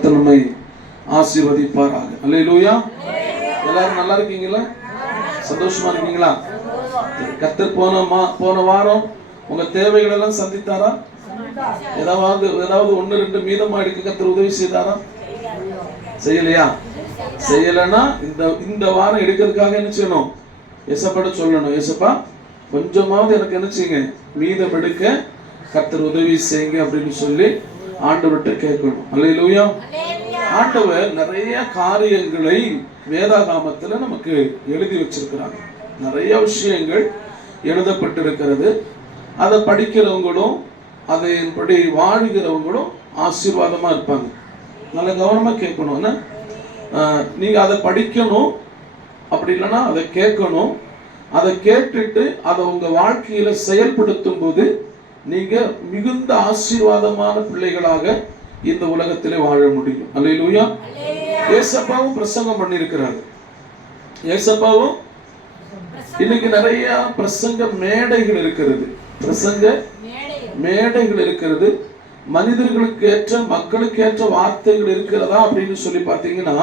கர்த்தர் நம்மை ஆசீர்வதிப்பாராக. அல்லேலூயா. எல்லாரும் நல்லா இருக்கீங்களா? சந்தோஷமா இருக்கீங்களா? கர்த்தர் போன வாரம் உங்க தேவைகள் எல்லாம் சந்தித்தாரா? ஏதாவது ஒன்னு ரெண்டு மீதமா எடுக்க கர்த்தர் உதவி செய்தாரா? செய்யலையா? செய்யலன்னா இந்த வாரம் எடுக்கிறதுக்காக என்ன செய்யணும்? ஏசப்பாட்ட சொல்லணும், ஏசப்பா கொஞ்சமாவது எனக்கு என்ன செய்யுங்க, மீதம் எடுக்க கர்த்தர் உதவி செய்யுங்க அப்படின்னு சொல்லி ஆண்டவர்கிட்ட கேட்கணும். அல்லேலூயா. ஆண்டவர் நிறைய காரியங்களை வேதாகமத்துல நமக்கு எழுதி வச்சிருக்கிறாங்க. நிறைய விஷயங்கள் எழுதப்பட்டிருக்கிறது. அதை படிக்கிறவங்களும் அதன்படி வாழுகிறவங்களும் ஆசீர்வாதமா இருப்பாங்க. நல்ல கவனமா கேட்கணும். நீங்க அதை படிக்கணும், அப்படி இல்லைன்னா அதை கேட்கணும். அதை கேட்டுட்டு அதை உங்க வாழ்க்கையில செயல்படுத்தும் போது நீங்க மிகுந்த ஆசீர்வாதமான பிள்ளைகளாக இந்த உலகத்திலே வாழ முடியும். அல்லேலூயா. ஏசப்பாவும் பிரசங்கம் பண்ணியிருக்கிறார். ஏசப்பாவும் இன்னைக்கு நிறைய பிரசங்க மேடைகள் இருக்கிறது. பிரசங்க மேடைகள் இருக்கிறது. மனிதர்களுக்கு ஏற்ற மக்களுக்கு ஏற்ற வார்த்தைகள் இருக்கிறதா அப்படின்னு சொல்லி பார்த்தீங்கன்னா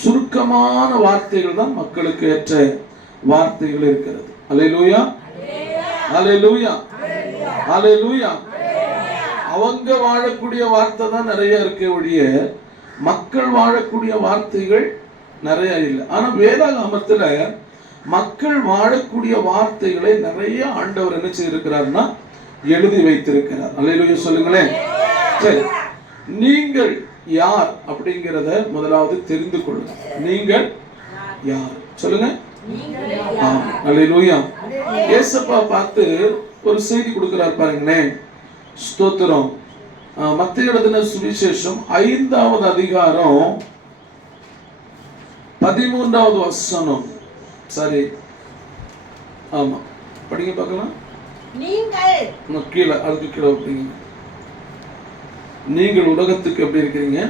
சுருக்கமான வார்த்தைகள் தான் மக்களுக்கு ஏற்ற வார்த்தைகள் இருக்கிறது. அல்லேலூயா. அல்லேலூயா. அல்லேலூயா. அவங்க வாழக்கூடிய வார்த்தை தான் நிறைய இருக்க ஒழிய மக்கள் வாழக்கூடிய வார்த்தைகள் நிறைய இல்லை. ஆனா வேதாகமத்துல மக்கள் வாழக்கூடிய வார்த்தைகளை நிறைய ஆண்டவர் என்ன செய்திருக்கிறார்னா எழுதி வைத்திருக்கிறார். அல்லேலூயா சொல்லுங்களேன். சரி, நீங்கள் யார் அப்படிங்கிறத முதலாவது தெரிந்து கொள்ளுங்க. நீங்கள் யார் சொல்லுங்க. அல்லேலூயா. ஏசப்பா பார்த்து ஒரு செய்தி கொடுக்கிறார் பாருங்களேன். ஸ்தோத்திரம். மத்தேயு எழுதின சுவிசேஷம் 5வது அதிகாரம் 13வது வசனம். சரி, ஆமா, படிங்க பார்க்கலாம். நீங்கள் கீழே அதுக்கு கீழே வைப்பீங்க. நீங்கள் உலகத்துக்கு எப்படி இருக்கிறீங்க?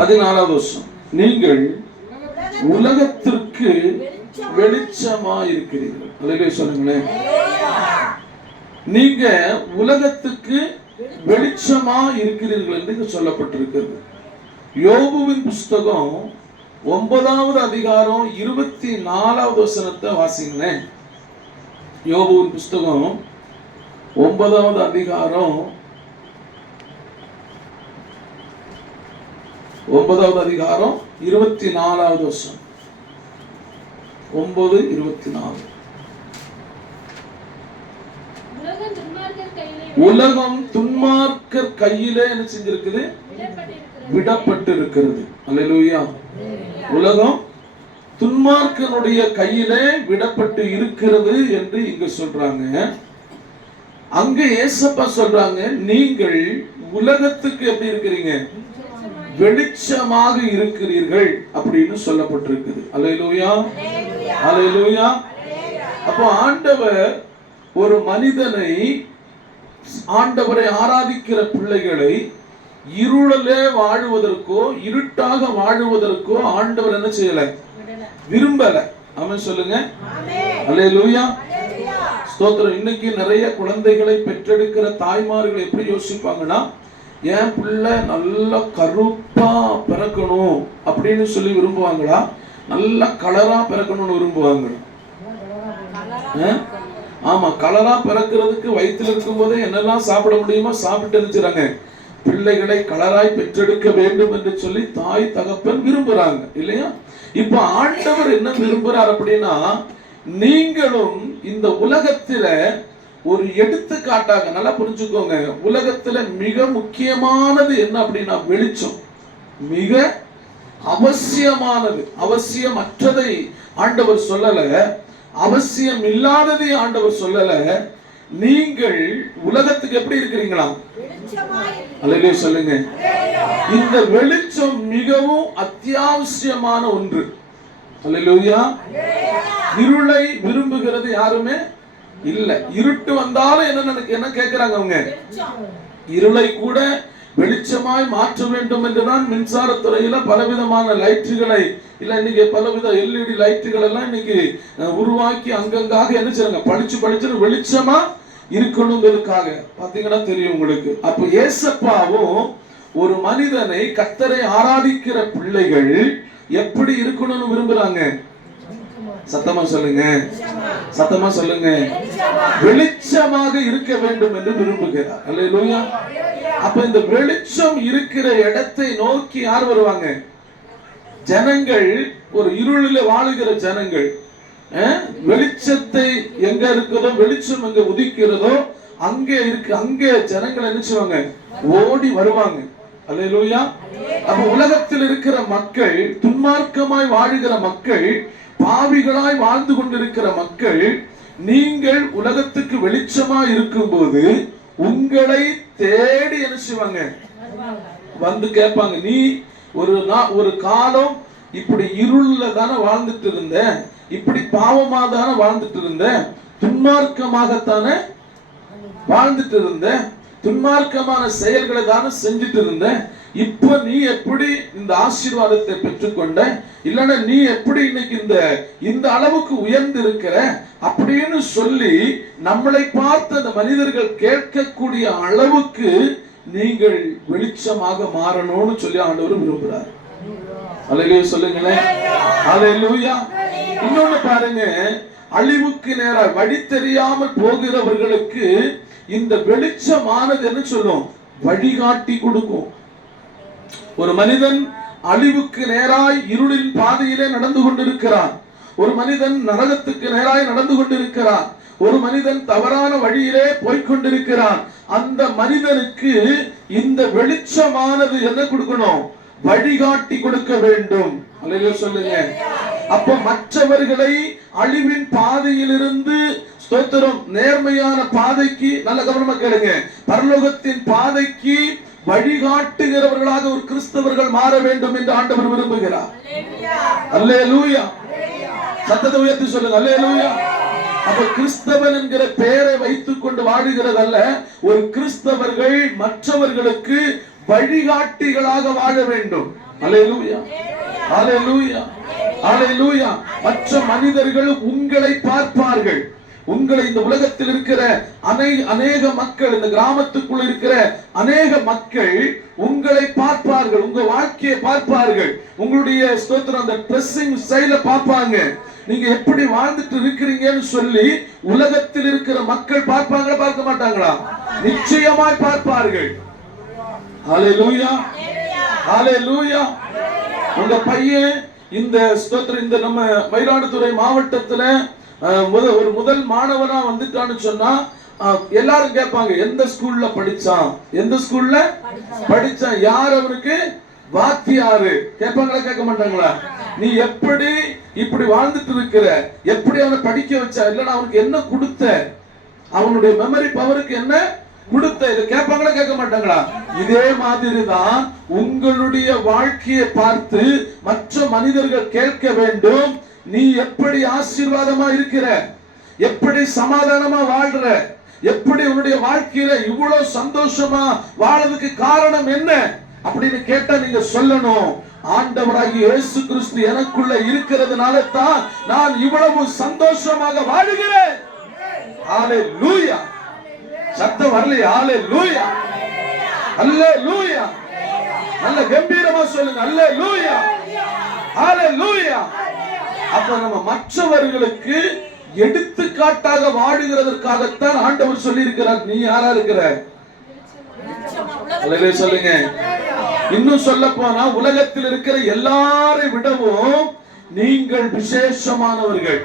14வது வருஷம். நீங்கள் உலகத்திற்கு வெளிச்சமா இருக்கிறீர்கள். அல்லேலூயா சொல்லுங்களேன். நீங்க உலகத்துக்கு வெளிச்சமா இருக்கிறீர்கள் என்று சொல்லப்பட்டிருக்கிறது. யோபுவின் புஸ்தகம் 9வது அதிகாரம் 24வது வசனத்தை வாசிங்களேன். யோபுவின் புஸ்தகம் 9வது அதிகாரம் 24வது வசனம். 9:24. உலகம் துன்மார்க்கர் கையிலே என்ன செஞ்சிருக்குது? விடப்பட்டு இருக்கிறது. அல்லேலூயா. உலகம் துன்மார்க்கனுடைய கையிலே விடப்பட்டு இருக்கிறது என்று இங்க சொல்றாங்க. அங்க ஏசப்பா சொல்றாங்க, நீங்கள் உலகத்துக்கு எப்படி இருக்கிறீங்க? வெளிச்சமாக இருக்கிறீர்கள் அப்படின்னு சொல்லப்பட்டிருக்குது. அல்லேலூயா. அல்லேலூயா. அப்போ ஆண்டவர் ஒரு மனிதனை, ஆண்டவரை ஆராதிக்கிற பிள்ளைகளை இருளிலே வாழுவதற்கோ இருட்டாக வாழுவதற்கோ ஆண்டவர் என்ன செய்யல? விரும்பல. ஆமென் சொல்லுங்க. அல்லேலூயா. ஸ்தோத்திரம். இன்னைக்கு நிறைய குழந்தைகளை பெற்றெடுக்கிற தாய்மார்கள் எப்படி யோசிப்பாங்கன்னா, என் பிள்ளை நல்ல கருப்பா பிறக்கணும் அப்படின்னு சொல்லி விரும்புவாங்களா, நல்ல கலரா பிறக்கணும்னு விரும்புவாங்களா? ஆமா, கலரா பிறக்கிறதுக்கு வயிற்றுல இருக்கும் போதே என்னெல்லாம் சாப்பிட முடியுமோ சாப்பிட்டு நினைச்சுறாங்க. பிள்ளைகளை கலராய் பெற்றெடுக்க வேண்டும் என்று சொல்லி தாய் தகப்பன் விரும்புறாங்க இல்லையா? இப்ப ஆண்டவர் என்ன விரும்புறார் அப்படின்னா, நீங்களும் இந்த உலகத்தில ஒரு எடுத்துக்காட்டாக, நல்லா புரிஞ்சுக்கோங்க, உலகத்துல மிக முக்கியமானது என்ன அப்படின்னா வெளிச்சம். மிக அவசியமானது. அவசியமற்றதை ஆண்டவர் சொல்லல, அவசியம் இல்லாததை ஆண்டவர் சொல்லல. நீங்கள் உலகத்துக்கு எப்படி இருக்கிறீங்களா? அல்லேலூயா சொல்லுங்க. இந்த வெளிச்சம் மிகவும் அத்தியாவசியமான ஒன்று. அல்லேலூயா. இருளை விரும்புகிறது யாருமே இல்ல. இருட்டு வந்தாலும் என்ன கேட்கிறாங்க அவங்க? இருளை கூட வெளிச்சமாய் மாற்ற வேண்டும் என்றுதான் மின்சாரத்துறையில பலவிதமான லைட்டுகளை இல்ல இன்னைக்கு பலவித LED லைட்டுகள் எல்லாம் இன்னைக்கு உருவாக்கி அங்கங்காக என்ன செய்றாங்க? படிச்சு வெளிச்சமா இருக்கணுங்கிறதுக்காக. பாத்தீங்கன்னா தெரியும் உங்களுக்கு. அப்ப ஏசப்பாவும் ஒரு மனிதனை, கர்த்தரை ஆராதிக்கிற பிள்ளைகள் எப்படி இருக்கணும்னு விரும்புறாங்க? சத்தமா சொல்லுங்க, சத்தமா சொல்லுங்க. வெளிச்சமாக இருக்க வேண்டும் என்று விரும்புகிறார். அல்லேலூயா. அப்ப இந்த வெளிச்சம் இருக்கிற இடத்தை நோக்கி யார் வருவாங்க? ஜனங்கள். ஒரு இருளில் வாழுகிற ஜனங்கள் வெளிச்சத்தை எங்க இருக்கிறதோ, வெளிச்சம் எங்க உதிக்கிறதோ அங்கே இருக்கு, அங்கே ஜனங்கள் என்ன செய்வாங்க? ஓடி வருவாங்க. அல்லேலூயா. அப்ப உலகத்தில் இருக்கிற மக்கள், துன்மார்க்கமாய் வாழுகிற மக்கள், பாவிகளாய் வாழ்ந்து கொண்டிருக்கிற மக்கள், நீங்கள் உலகத்துக்கு வெளிச்சமாய் இருக்கும்போது உங்களை தேடி என்ன செய்வாங்க? வந்து கேட்பாங்க. நீ ஒரு காலம் இப்படி இருள்ல தானே வாழ்ந்துட்டு இருந்த, இப்படி பாவமா தானே வாழ்ந்துட்டு இருந்த, துன்மார்க்கமாகத்தானே வாழ்ந்துட்டு இருந்த, துன்மார்க்கமான செயல்களை தானே செஞ்சுட்டு இருந்த, இப்ப நீ எப்படி இந்த ஆசீர்வாதத்தை பெற்றுக்கொண்ட, இல்லைன்னா நீ எப்படி இன்னைக்கு இந்த அளவுக்கு உயர்ந்து இருக்கிற அப்படின்னு சொல்லி நம்மளை பார்த்து அந்த மனிதர்கள் கேட்கக்கூடிய அளவுக்கு நீங்கள் வெளிச்சமாக மாறணும்னு சொல்லி ஆண்டவர் விரும்புகிறார். அல்லேலூயா சொல்லுங்களேன். அல்லேலூயா. இன்னொன்னு பாருங்க, அழிவுக்கு நேராக வழி தெரியாமல் போகிறவர்களுக்கு இந்த வெளிச்சமானது என்ன சொல்லும்? வழிகாட்டி கொடுக்கும். ஒரு மனிதன் அழிவுக்கு நேராய் இருளின் பாதையிலே நடந்து கொண்டிருக்கிறான். ஒரு மனிதன் நரகத்துக்கு நேராய் நடந்து கொண்டிருக்கிறான். ஒரு மனிதன் தவறான வழியிலே போய்கொண்டிருக்கிறான். அந்த மனிதனுக்கு இந்த வெளிச்சமானது என்ன கொடுக்கணும்? வழிகாட்டி கொடுக்க வேண்டும். அல்லேலூயா சொல்லுங்க. அப்ப மற்றவர்களை அழிவின் பாதையிலிருந்து ஸ்தோத்திரம் நேர்மையான பாதைக்கு, நல்ல கவனமா கேளுங்க, பரலோகத்தின் பாதைக்கு வழிகாட்டுகிறவர்களாக ஒரு கிறிஸ்தவர்கள் மாற வேண்டும் என்று ஆண்டவர் விரும்புகிறார். அல்லேலூயா. சத்தத்தை உயர்த்தி சொல்லுங்க. அல்லேலூயா. அப்ப கிறிஸ்தவன் என்கிற பெயரை வைத்துக் கொண்டு வாழுகிறதல்ல, ஒரு கிறிஸ்தவர்கள் மற்றவர்களுக்கு வழிகாட்டிகளாக வாழ வேண்டும். அல்லேலூயா. அல்லேலூயா. அல்லேலூயா. மற்ற மனிதர்கள் உங்களை பார்ப்பார்கள். உங்களை இந்த உலகத்தில் இருக்கிற அநேக மக்கள், இந்த கிராமத்துக்குள்ள இருக்கிற அநேக மக்கள் உங்களை பார்ப்பார்கள், உங்க வாழ்க்கையை பார்ப்பார்கள், உங்களுடைய ஸ்தோத்திரம் அந்த ட்ரெஸ்ஸிங் ஸ்டைல பார்ப்பாங்க, நீங்க எப்படி வாழ்ந்துட்டு இருக்கிறீங்கன்னு சொல்லி உலகத்தில் இருக்கிற மக்கள் பார்ப்பாங்களா பார்க்க மாட்டாங்களா? நிச்சயமாய் பார்ப்பார்கள். ஹல்லேலூயா. ஹல்லேலூயா. உங்க பையன் இந்த ஸ்தோத்திரம் இந்த நம்ம மயிலாடுதுறை மாவட்டத்துல ஒரு முதல் மாணவனா வந்துட்டான்னு சொன்னா எல்லாரும் கேட்பாங்க, எந்த ஸ்கூல்ல படிச்சான், எந்த ஸ்கூல்ல படிச்சான், யார் அவருக்கு வாத்தியாரு? கேட்பாங்களா கேட்க மாட்டாங்களா? நீ எப்படி இப்படி வாழ்ந்துட்டு இருக்கிற, எப்படி அவனை படிக்க வச்சா, இல்லன்னா அவனுக்கு என்ன கொடுத்த, அவனுடைய மெமரி பவருக்கு என்ன கொடுத்த, இதை கேட்பாங்களா கேட்க மாட்டாங்களா? இதே மாதிரி தான் உங்களுடைய வாழ்க்கையை பார்த்து மற்ற மனிதர்கள் கேட்க வேண்டும், நீ எப்படி ஆசீர்வாதமா இருக்கிற, எப்படி சமாதானமா வாழ்ற, எப்படி உன்னுடைய வாழ்க்கையில இவ்வளவு சந்தோஷமா வாழறதுக்கு காரணம் என்ன அப்படின்னு கேட்டா நீங்க சொல்லணும், ஆண்டவராகிய இயேசு கிறிஸ்து எனக்குள்ள இருக்கிறதுனால தான் நான் இவ்வளவு சந்தோஷமாக வாழுகிறேன். ஹல்லேலூயா. சத்தம் வரலையா? ஹல்லேலூயா. ஹல்லேலூயா. நல்ல கம்பீரமா சொல்லுங்க. ஹல்லேலூயா. ஹல்லேலூயா. அப்ப நம்ம மற்றவர்களுக்கு எடுத்துக்காட்டாக வாழுகிறதற்காகத்தான் ஆண்டவர் சொல்லி இருக்கிறார். நீ யாரா இருக்கிற? சொல்லுங்க. இன்னும் சொல்ல போனா உலகத்தில் இருக்கிற எல்லாரை விடவும் நீங்கள் விசேஷமானவர்கள்.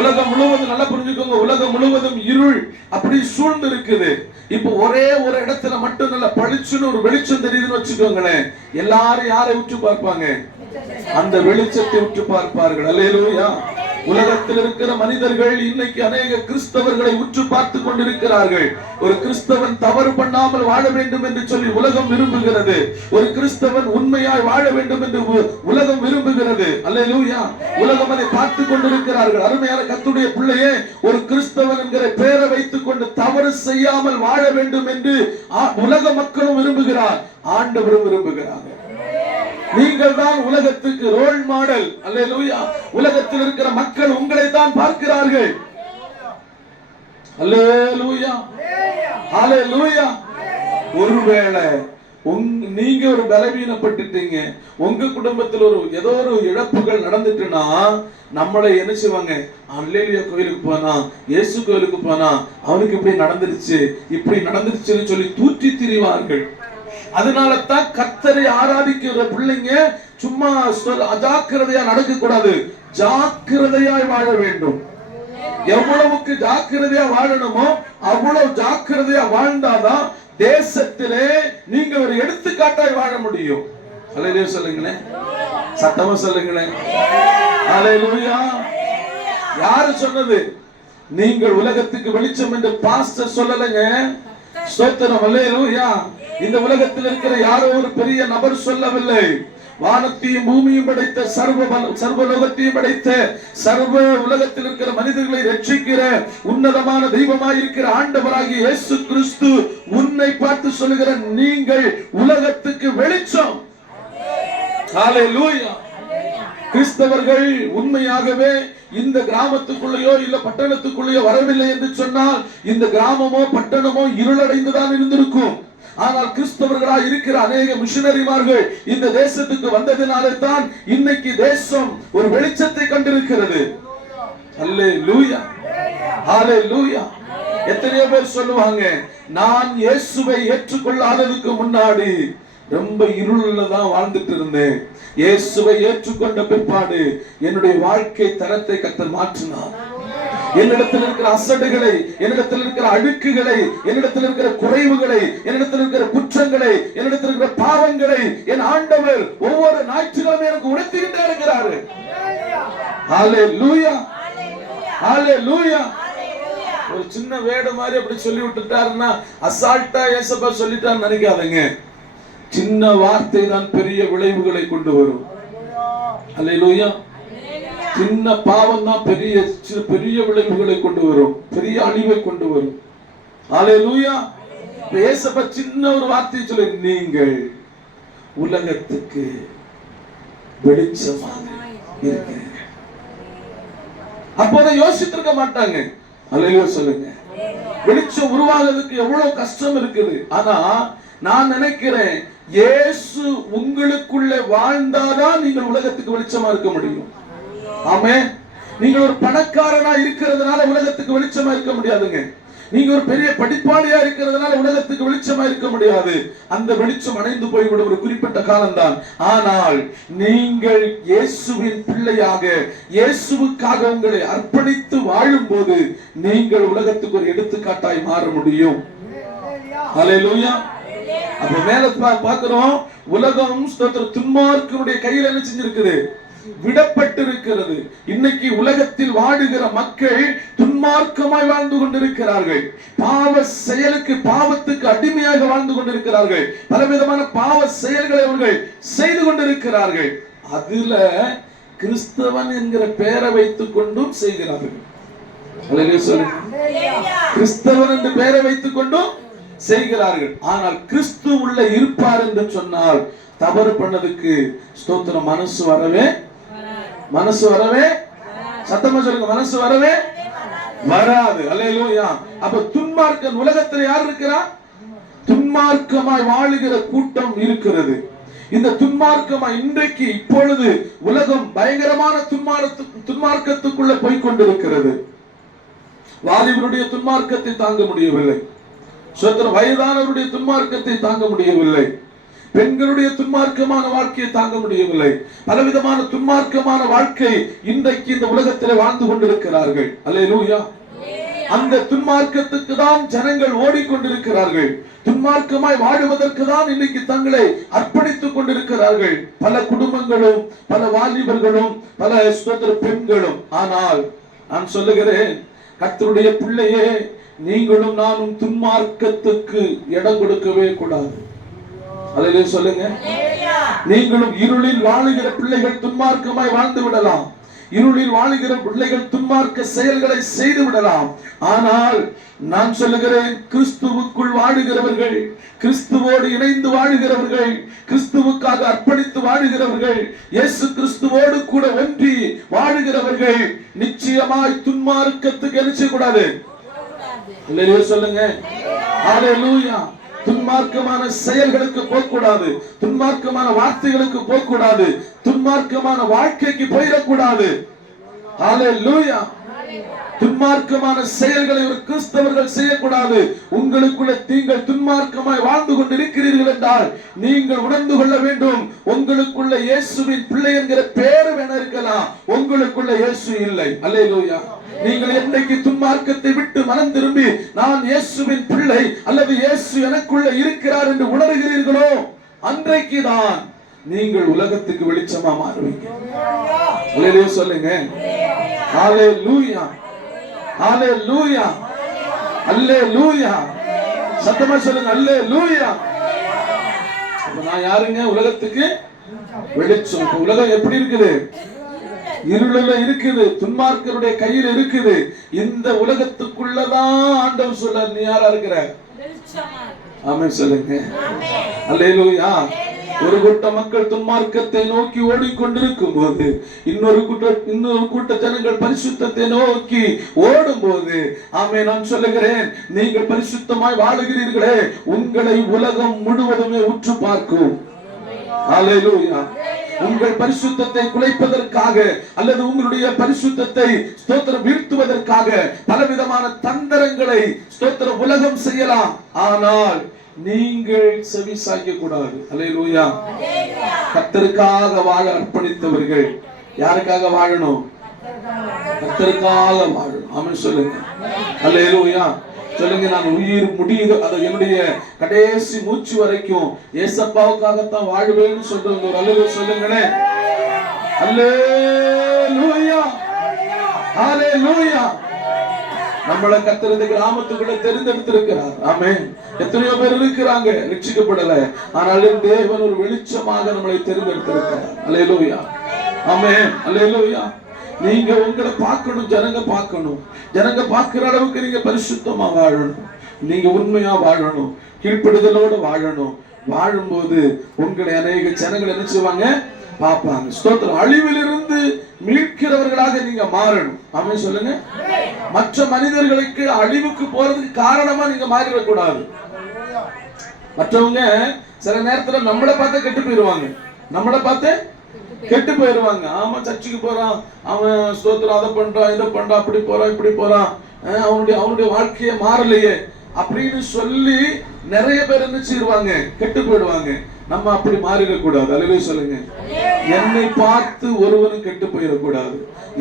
உலகம் முழுவதும் நல்லா புரிஞ்சுக்கோங்க, உலகம் முழுவதும் இருள் அப்படி சூழ்ந்து இருக்குது. இப்ப ஒரே ஒரு இடத்துல மட்டும் நல்ல பளிச்சுன்னு ஒரு வெளிச்சம் தெரியுதுன்னு வச்சுக்கோங்களேன், எல்லாரும் யாரை உற்று பார்ப்பாங்க? அந்த வெளிச்சத்தை உற்று பார்ப்பார்கள். அல்லேலூயா. உலகத்தில் இருக்கிற மனிதர்கள் இன்னைக்கு அநேக கிறிஸ்தவர்களை உற்று பார்த்து கொண்டிருக்கிறார்கள். ஒரு கிறிஸ்தவன் தவறு பண்ணாமல் வாழ வேண்டும் என்று சொல்லி உலகம் விரும்புகிறது. ஒரு கிறிஸ்தவன் உண்மையாய் வாழ வேண்டும் என்று உலகம் விரும்புகிறது. அல்லேலூயா. உலகம் அதை பார்த்து கொண்டிருக்கிறார்கள். அருமையான கர்த்தருடைய பிள்ளையே, ஒரு கிறிஸ்தவன் என்கிற பெயரை வைத்துக் கொண்டு தவறு செய்யாமல் வாழ வேண்டும் என்று உலக மக்களும் விரும்புகிறார், ஆண்டவரும் விரும்புகிறார். நீங்கள் தான் உலகத்துக்கு ரோல் மாடல். அல்லேலூயா. உலகத்தில் இருக்கிற மக்கள் உங்களை தான் பார்க்கிறார்கள். அல்லேலூயா. அல்லேலூயா. ஒருவேளை நீங்க ஒரு பலவீனப்பட்டுட்டீங்க, உங்க குடும்பத்தில் ஏதோ ஒரு இழப்புகள் நடந்துட்டுனா நம்மளை என்ன செய்வாங்க? அல்லேலூயா கோயிலுக்கு போனா, இயேசு கோயிலுக்கு போனா அவனுக்கு இப்படி நடந்துருச்சுன்னு சொல்லி தூற்றி திரிவார்கள். அதனால தான் கர்த்தரை ஆராதிக்கிற பிள்ளைங்க சும்மா அஜாக்கிரதையா நடக்க கூடாது, ஜாக்கிரதையாய் வாழ வேண்டும். எவ்வளவுக்கு ஜாக்கிரதையா வாழணுமோ அவ்வளவு ஜாக்கிரதையா வாழ்ந்தாதான் தேசத்திலே நீங்க ஒரு எடுத்துக்காட்டாய் வாழ முடியும். அல்லேலூயா சொல்லுங்களேன், சத்தமா சொல்லுங்களேன். அல்லேலூயா. யாரு சொன்னது? நீங்கள் உலகத்துக்கு வெளிச்சம் என்று பாஸ்டர் சொல்லலைங்க. ஸ்தோத்திரம். அல்லேலூயா. இந்த உலகத்தில் இருக்கிற யாரோ ஒரு பெரிய நபர் சொல்லவில்லை. வானத்தையும் பூமியும் படைத்த சர்வலோகத்தையும் படைத்த சர்வ உலகத்தில் இருக்கிற மனிதர்களை ரட்சிக்கிற உன்னதமான தெய்வமாய் இருக்கிற ஆண்டவராகிய இயேசு கிறிஸ்து உன்னை பார்த்து சொல்லுகிற நீங்கள் உலகத்துக்கு வெளிச்சம். ஹல்லேலூயா. கிறிஸ்தவர்கள் உண்மையாகவே இந்த கிராமத்துக்குள்ளேயோ இல்ல பட்டணத்துக்குள்ளேயோ வரவில்லை என்று சொன்னால் இந்த கிராமமோ பட்டணமோ இருளடைந்துதான் இருந்திருக்கும். ஆனால் கிறிஸ்தவர்களாக இருக்கிற அநேக மிஷனரிமார்கள் இந்த தேசத்துக்கு வந்ததினாலே தான் இன்னைக்கு தேசம் ஒரு வெளிச்சத்தை கண்டிருக்கிறது. அல்லேலூயா, ஹல்லேலூயா. எத்தனையோ பேர் சொல்லுவாங்க, நான் இயேசுவை ஏற்றுக்கொள்ளாததுக்கு முன்னாடி ரொம்ப இருள தான் வாழ்ந்துட்டு இருந்தேன், இயேசுவை ஏற்றுக்கொண்ட பிற்பாடு என்னுடைய வாழ்க்கை தரத்தை கர்த்தர் மாற்றினார். என்னிடத்தில் இருக்கிற அசடுகளை, என்னிடத்தில் இருக்கிற அழுக்குகளை, என்னிடத்தில் இருக்கிற குறைவுகளை, என்னிடத்தில் இருக்கிற குற்றங்களை, என்னிடத்தில் இருக்கிற பாவங்களை என் ஆண்டவர் ஒவ்வொரு ஞாயிற்றுக்கிழமை எனக்கு உணர்த்திக்கிட்டே இருக்கிறாரு. ஹல்லேலூயா, ஹல்லேலூயா. ஒரு சின்ன வேடு மாதிரி அப்படி சொல்லி விட்டுட்டாருன்னா அசால்ட்டா ஏசப்பா சொல்லிட்டான்னு நினைக்காதீங்க. சின்ன வார்த்தை தான் பெரிய விளைவுகளை கொண்டு வரும். ஹல்லேலூயா. சின்ன பாவம் தான் பெரிய விளைவுகளை கொண்டு வரும், பெரிய அழிவை கொண்டு வரும். ஹல்லேலூயா. ஏசப்பா சின்ன ஒரு வார்த்தையை சொல்லி, நீங்கள் உலகத்துக்கு வெளிச்சமாக இருக்கிறீங்க. அப்போதை யோசித்திருக்க மாட்டாங்க. ஹல்லேலூயா சொல்லுங்க. வெளிச்சம் உருவாகிறதுக்கு எவ்வளவு கஷ்டம் இருக்குது. ஆனா நான் நினைக்கிறேன், இயேசு உங்களுக்குள்ளே வாழ்ந்தாதான் நீங்கள் உலகத்துக்கு வெளிச்சமா இருக்க முடியும். ஆமென். நீங்க ஒரு பணக்காரனா இருக்கிறதுனால உலகத்துக்கு வெளிச்சமா இருக்க முடியாதுங்க. நீங்க ஒரு பெரிய படிப்பாளியா இருக்கிறதுனால உலகத்துக்கு வெளிச்சமா இருக்க முடியாது. அந்த வெளிச்சம் அணைந்து போய்விடும் ஒரு குறிப்பிட்ட காலம்தான். ஆனால் நீங்கள் இயேசுவின் பிள்ளையாக இயேசுவுக்காக உங்களை அர்ப்பணித்து வாழும் போது நீங்கள் உலகத்துக்கு ஒரு எடுத்துக்காட்டாய் மாற முடியும். ஹல்லேலூயா. அப்ப மேல பார்க்கிறோம், உலகம் துன்மார்க்கனுடைய கையில் என்ன செஞ்சிருக்குது? விடப்பட்டிருக்கிறது. இன்னைக்கு உலகத்தில் வாழுகிற மக்கள் துன்மார்க்கமாய் வாழ்ந்து கொண்டிருக்கிறார்கள். பாவ செயலுக்கு, பாவத்துக்கு அடிமையாக வாழ்ந்து கொண்டிருக்கிறார்கள். பலவிதமான பாவ செயல்களை அவர்கள் செய்து கொண்டிருக்கிறார்கள். அதுல கிறிஸ்தவன் என்கிற பெயரை வைத்துக் கொண்டும் செய்கிறார்கள். கிறிஸ்தவன் என்று பெயரை வைத்துக் கொண்டும் செய்கிறார்கள். ஆனால் கிறிஸ்து உள்ள இருப்பார் என்று சொன்னால் தவறு பண்ணதுக்கு ஸ்தோத்திரம் மனசு வரவே சத்தமா சொல்லுங்க, மனசு வரவே வராது. அல்லேலூயா. அப்ப துன்மார்க்கன் உலகத்தில் யார் இருக்கிறா? துன்மார்க்கமாய் வாழுகிற கூட்டம் இருக்கிறது. இந்த துன்மார்க்கமாய் இன்றைக்கு இப்பொழுது உலகம் பயங்கரமான துன்மார்க்கத்துக்குள்ள போய் கொண்டிருக்கிறது. வாலிபருடைய துன்மார்க்கத்தை தாங்க முடியவில்லை, வயதானவருடைய துன்மார்க்கத்தை தாங்க முடியவில்லை, பெண்களுடைய துன்மார்க்கமான வாழ்க்கையை தாங்க முடியவில்லை. பலவிதமான துன்மார்க்கமான வாழ்க்கை இன்றைக்கு இந்த உலகத்தில் வாழ்ந்து கொண்டிருக்கிறார்கள். அல்லேலூயா. அந்த துன்மார்க்கத்துக்கு தான் ஜனங்கள் ஓடிக்கொண்டிருக்கிறார்கள். துன்மார்க்கமாய் வாழுவதற்கு தான் இன்னைக்கு தங்களை அர்ப்பணித்துக் கொண்டிருக்கிறார்கள் பல குடும்பங்களும், பல வாலிபர்களும், பல ஸ்தோத்திர பெண்களும். ஆனால் நான் சொல்லுகிறேன், கர்த்தருடைய பிள்ளையே, நீங்களும் நானும் துன்மார்க்கத்துக்கு இடம் கொடுக்கவே கூடாது. அல்லேலூயா சொல்லுங்க. நீங்களும் இருளில் வாழுகிற பிள்ளைகள் துன்மார்க்கமாய் வாழ்ந்து விடலாம். இருளில் வாழுகிற பிள்ளைகள் துன்மார்க்க செயல்களை செய்து விடலாம். ஆனால் நான் சொல்லுகிறேன், கிறிஸ்துவுக்குள் வாழுகிறவர்கள், கிறிஸ்துவோடு இணைந்து வாழுகிறவர்கள், கிறிஸ்துவுக்காக அர்ப்பணித்து வாழுகிறவர்கள், இயேசு கிறிஸ்துவோடு கூட ஒன்றி வாழுகிறவர்கள் நிச்சயமாய் துன்மார்க்கத்துக்கு என்ன செய்யக்கூடாது. அல்லேலூயா சொல்லுங்க. ஹல்லேலூயா. துன்மார்க்கமான செயல்களுக்கு போகக்கூடாது, துன்மார்க்கமான வார்த்தைகளுக்கு போகக்கூடாது, துன்மார்க்கமான வாழ்க்கைக்கு போயிடக்கூடாது. ஹல்லேலூயா. துன்மார்க்கமான செயல்களை ஒரு கிறிஸ்தவர்கள் செய்யக்கூடாது. உங்களுக்குள்ள நீங்கள் துன்மார்க்கமாய் வாழ்ந்து கொண்டிருக்கிறீர்கள் என்றால் நீங்கள் உணர்ந்து கொள்ள வேண்டும், உங்களுக்குள்ள இயேசுவின் பிள்ளை என்கிற பேர் வேணா இருக்கலாம், உங்களுக்குள்ள இயேசு இல்லை. அல்லேலூயா. நீங்கள் என்னைக்கு துன்மார்க்கத்தை விட்டு மனம் திரும்பி நான் இயேசுவின் பிள்ளை அல்லது இயேசு எனக்குள்ள இருக்கிறார் என்று உணர்கிறீர்களோ அன்றைக்குதான் நீங்கள் உலகத்துக்கு வெளிச்சமா மாறுவீங்க. அல்லேலூயா சொல்லுங்க. ஹல்லேலூயா, ஹல்லேலூயா, ஹல்லேலூயா. சத்தமா சொல்லுங்க ஹல்லேலூயா. அப்ப நான் யாருங்க? உலகத்துக்கு வெளிச்சம். உலகம் எப்படி இருக்குது? இருளல இருக்குது, துன்மார்க்கருடைய கையில் இருக்குது. இந்த உலகத்துக்குள்ளதான் ஆண்டவர் சொல்றார், நீ யாரா இருக்கிற? ஆமென் சொல்லுங்க. அல்லேலூயா. ஒரு கூட்ட மக்கள் துன்மார்க்கத்தை நோக்கி ஓடிக்கொண்டிருக்கும் போது இன்னொரு கூட்ட ஜனங்கள் பரிசுத்தத்தை நோக்கி ஓடும் போது, ஆமென், நான் சொல்லுகிறேன், நீங்கள் பரிசுத்தமாய் வாழுகிறீர்களே, உங்களை உலகம் முழுவதுமே உற்று பார்க்கும். அல்லேலூயா. உங்கள் பரிசுத்தத்தை குலைப்பதற்காக அல்லது உங்களுடைய பரிசுத்தத்தை ஸ்தோத்திரம் வீழ்த்துவதற்காக பலவிதமான தந்திரங்களை ஸ்தோத்திரம் உலகம் செய்யலாம். ஆனால் நீங்கள் செவி சாய்க்க கூடாது. அல்லேலூயா. கர்த்தருக்காக வாழ அர்ப்பணித்தவர்கள் யாருக்காக வாழணும்? கர்த்தருக்காக வாழணும். ஆமென் சொல்லுங்க. அல்லேலூயா சொல்லுங்க. நான் உயிர் முடியுது, அது என்னுடைய கடைசி மூச்சு வரைக்கும் ஏசப்பாவுக்காகத்தான் வாழ்வேன்னு சொல்றவங்க ஒரு அல்லேலூயா சொல்லுங்களே. அல்லேலூயா, ஹல்லேலூயா. நம்மள கர்த்தர் இந்த கிராமத்துக்குள்ள தெரிந்தெடுத்திருக்கிறார். ஆமென். எத்தனையோ பேர் இருக்கிறாங்க ரட்சிக்கப்படல, ஆனாலும் தேவன் ஒரு வெளிச்சமாக நம்மளை தெரிந்தெடுத்திருக்கிறார். அல்லேலூயா, ஆமென், அல்லேலூயா. நீங்க உங்களை பார்க்கணும், ஜனங்க பார்க்கணும். ஜனங்க பார்க்கிற அளவுக்கு நீங்க பரிசுத்தமா வாழணும், நீங்க உண்மையா வாழணும், கீழ்ப்படுதலோட வாழணும். வாழும்போது உங்களை அநேக ஜனங்கள் என்ன செய்வாங்க? பார்ப்பாங்க. ஸ்தோத்திரம். அழிவிலிருந்து மீட்கிறவர்களாக நீங்க மாறணும். ஆமென் சொல்லுங்க. மற்ற மனிதர்களுக்கு அழிவுக்கு போறதுக்கு காரணமா நீங்க மாறிடக்கூடாது. மற்றவங்க சில நேரத்துல நம்மளை பார்த்து கெட்டு போயிருவாங்க, நம்மளை பார்த்து கெட்டு போயிருவாங்க. ஆமா, சர்ச்சுக்கு போறான் அவன், ஸ்தோத்திரம், அதை பண்றான், இதை பண்றான், அப்படி போறான், இப்படி போறான், அவனுடைய வாழ்க்கையை மாறலையே அப்படின்னு சொல்லி நிறைய பேர் என்ன செய்வாங்க? கெட்டு போயிடுவாங்க. நம்ம அப்படி மாறிடக்கூடாது. அல்லேலூயா சொல்லுங்க. என்னை பார்த்து ஒருவனும் கெட்டு போயிடக்கூடாது.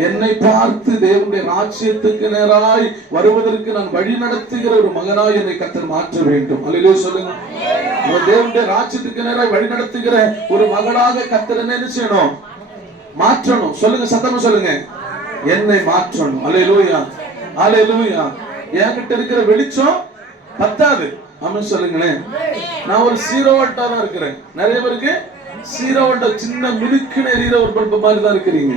என்னை பார்த்து தேவனுடைய ராஜ்யத்துக்கு நேராய் வருவதற்கு நான் வழி நடத்துகிற ஒரு மகனாய் என்னை கர்த்தர் மாற்ற வேண்டும். அல்லேலூயா சொல்லுங்க. தேவனுடைய ராஜ்யத்துக்கு நேராய் வழி நடத்துகிற ஒரு மகனாக கர்த்தர் என்ன செய்யணும்? மாற்றணும். சொல்லுங்க, சத்தமா சொல்லுங்க. என்னை மாற்றணும். அல்லேலூயா, அல்லேலூயா. என்கிட்ட இருக்கிற வெளிச்சம் பத்தாது. ஆமென் சொல்லுங்களேன். நான் ஒரு 0 வோல்ட்டா தான் இருக்கிறேன். நிறைய பேருக்கு 0 வோல்ட் சின்ன மினுக்கு எரியிற ஒரு பல்பு மாதிரி தான் இருக்கிறீங்க.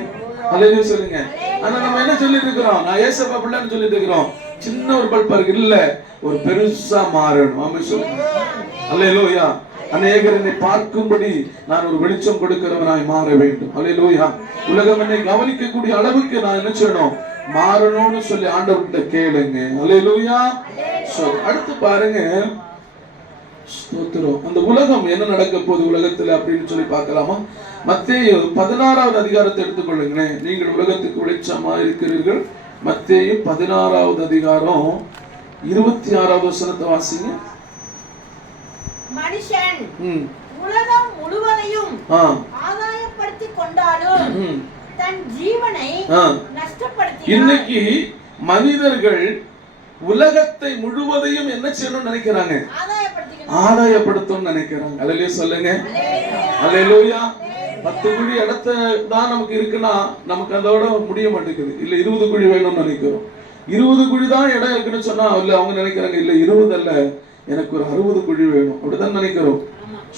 அல்லேலூயா சொல்லுங்க. ஆனா நம்ம என்ன சொல்லிட்டு இருக்கிறோம்? நான் ஏசப்பா பிள்ளைன்னு சொல்லிட்டு இருக்கிறோம். சின்ன ஒரு பல்பா இருக்கு, இல்ல ஒரு பெருசா மாறணும். ஆமென் சொல்லுங்க. அல்லேலூயா. அநேகர் என்னை பார்க்கும்படி நான் ஒரு வெளிச்சம் கொடுக்கிறவனாய் மாற வேண்டும். அல்லேலூயா. உலகம் என்னை கவனிக்கக்கூடிய அளவுக்கு நான் என்ன செய்யணும்? மாறணும்னு சொல்லி ஆண்டவர்கிட்ட கேளுங்க. அல்லேலூயா. அடுத்து பாருங்க, ஸ்தோத்திரம். அந்த உலகம் என்ன நடக்க போகுது உலகத்துல அப்படின்னு சொல்லி பார்க்கலாமா? மத்தேயு 16வது அதிகாரத்தை எடுத்துக்கொள்ளுங்களேன். நீங்கள் உலகத்துக்கு வெளிச்சமா இருக்கிறீர்கள். மத்தேயு 16வது அதிகாரம் 26வது வசனத்தை வாசிங்க. மனுஷன் உலகம் முழுவதையும் ஆதாயப்படுத்திக் கொண்டாலும் தன் ஜீவனை நஷ்டப்படுத்தி. இன்னைக்கு மனிதர்கள் உலகத்தை முழுவதையும் என்ன செய்யணும்னு நினைக்கிறாங்க? ஆதாயப்படுத்தணும்னு நினைக்கிறாங்க. அல்லேலூயா சொல்லுங்க. அல்லேலூயா. 10 குழி இடத்த தான் நமக்கு இருக்குன்னா நமக்கு அதோட முடிய மாட்டேங்குது. இல்ல 20 குழி வேணும்னு நினைக்கிறோம். 20 குழி தான் இடம் இருக்குன்னு சொன்னா இல்ல அவங்க நினைக்கிறாங்க, இல்ல 20 அல்ல, எனக்கு ஒரு 60 குழி வேணும் அப்படிதான் நினைக்கிறோம்.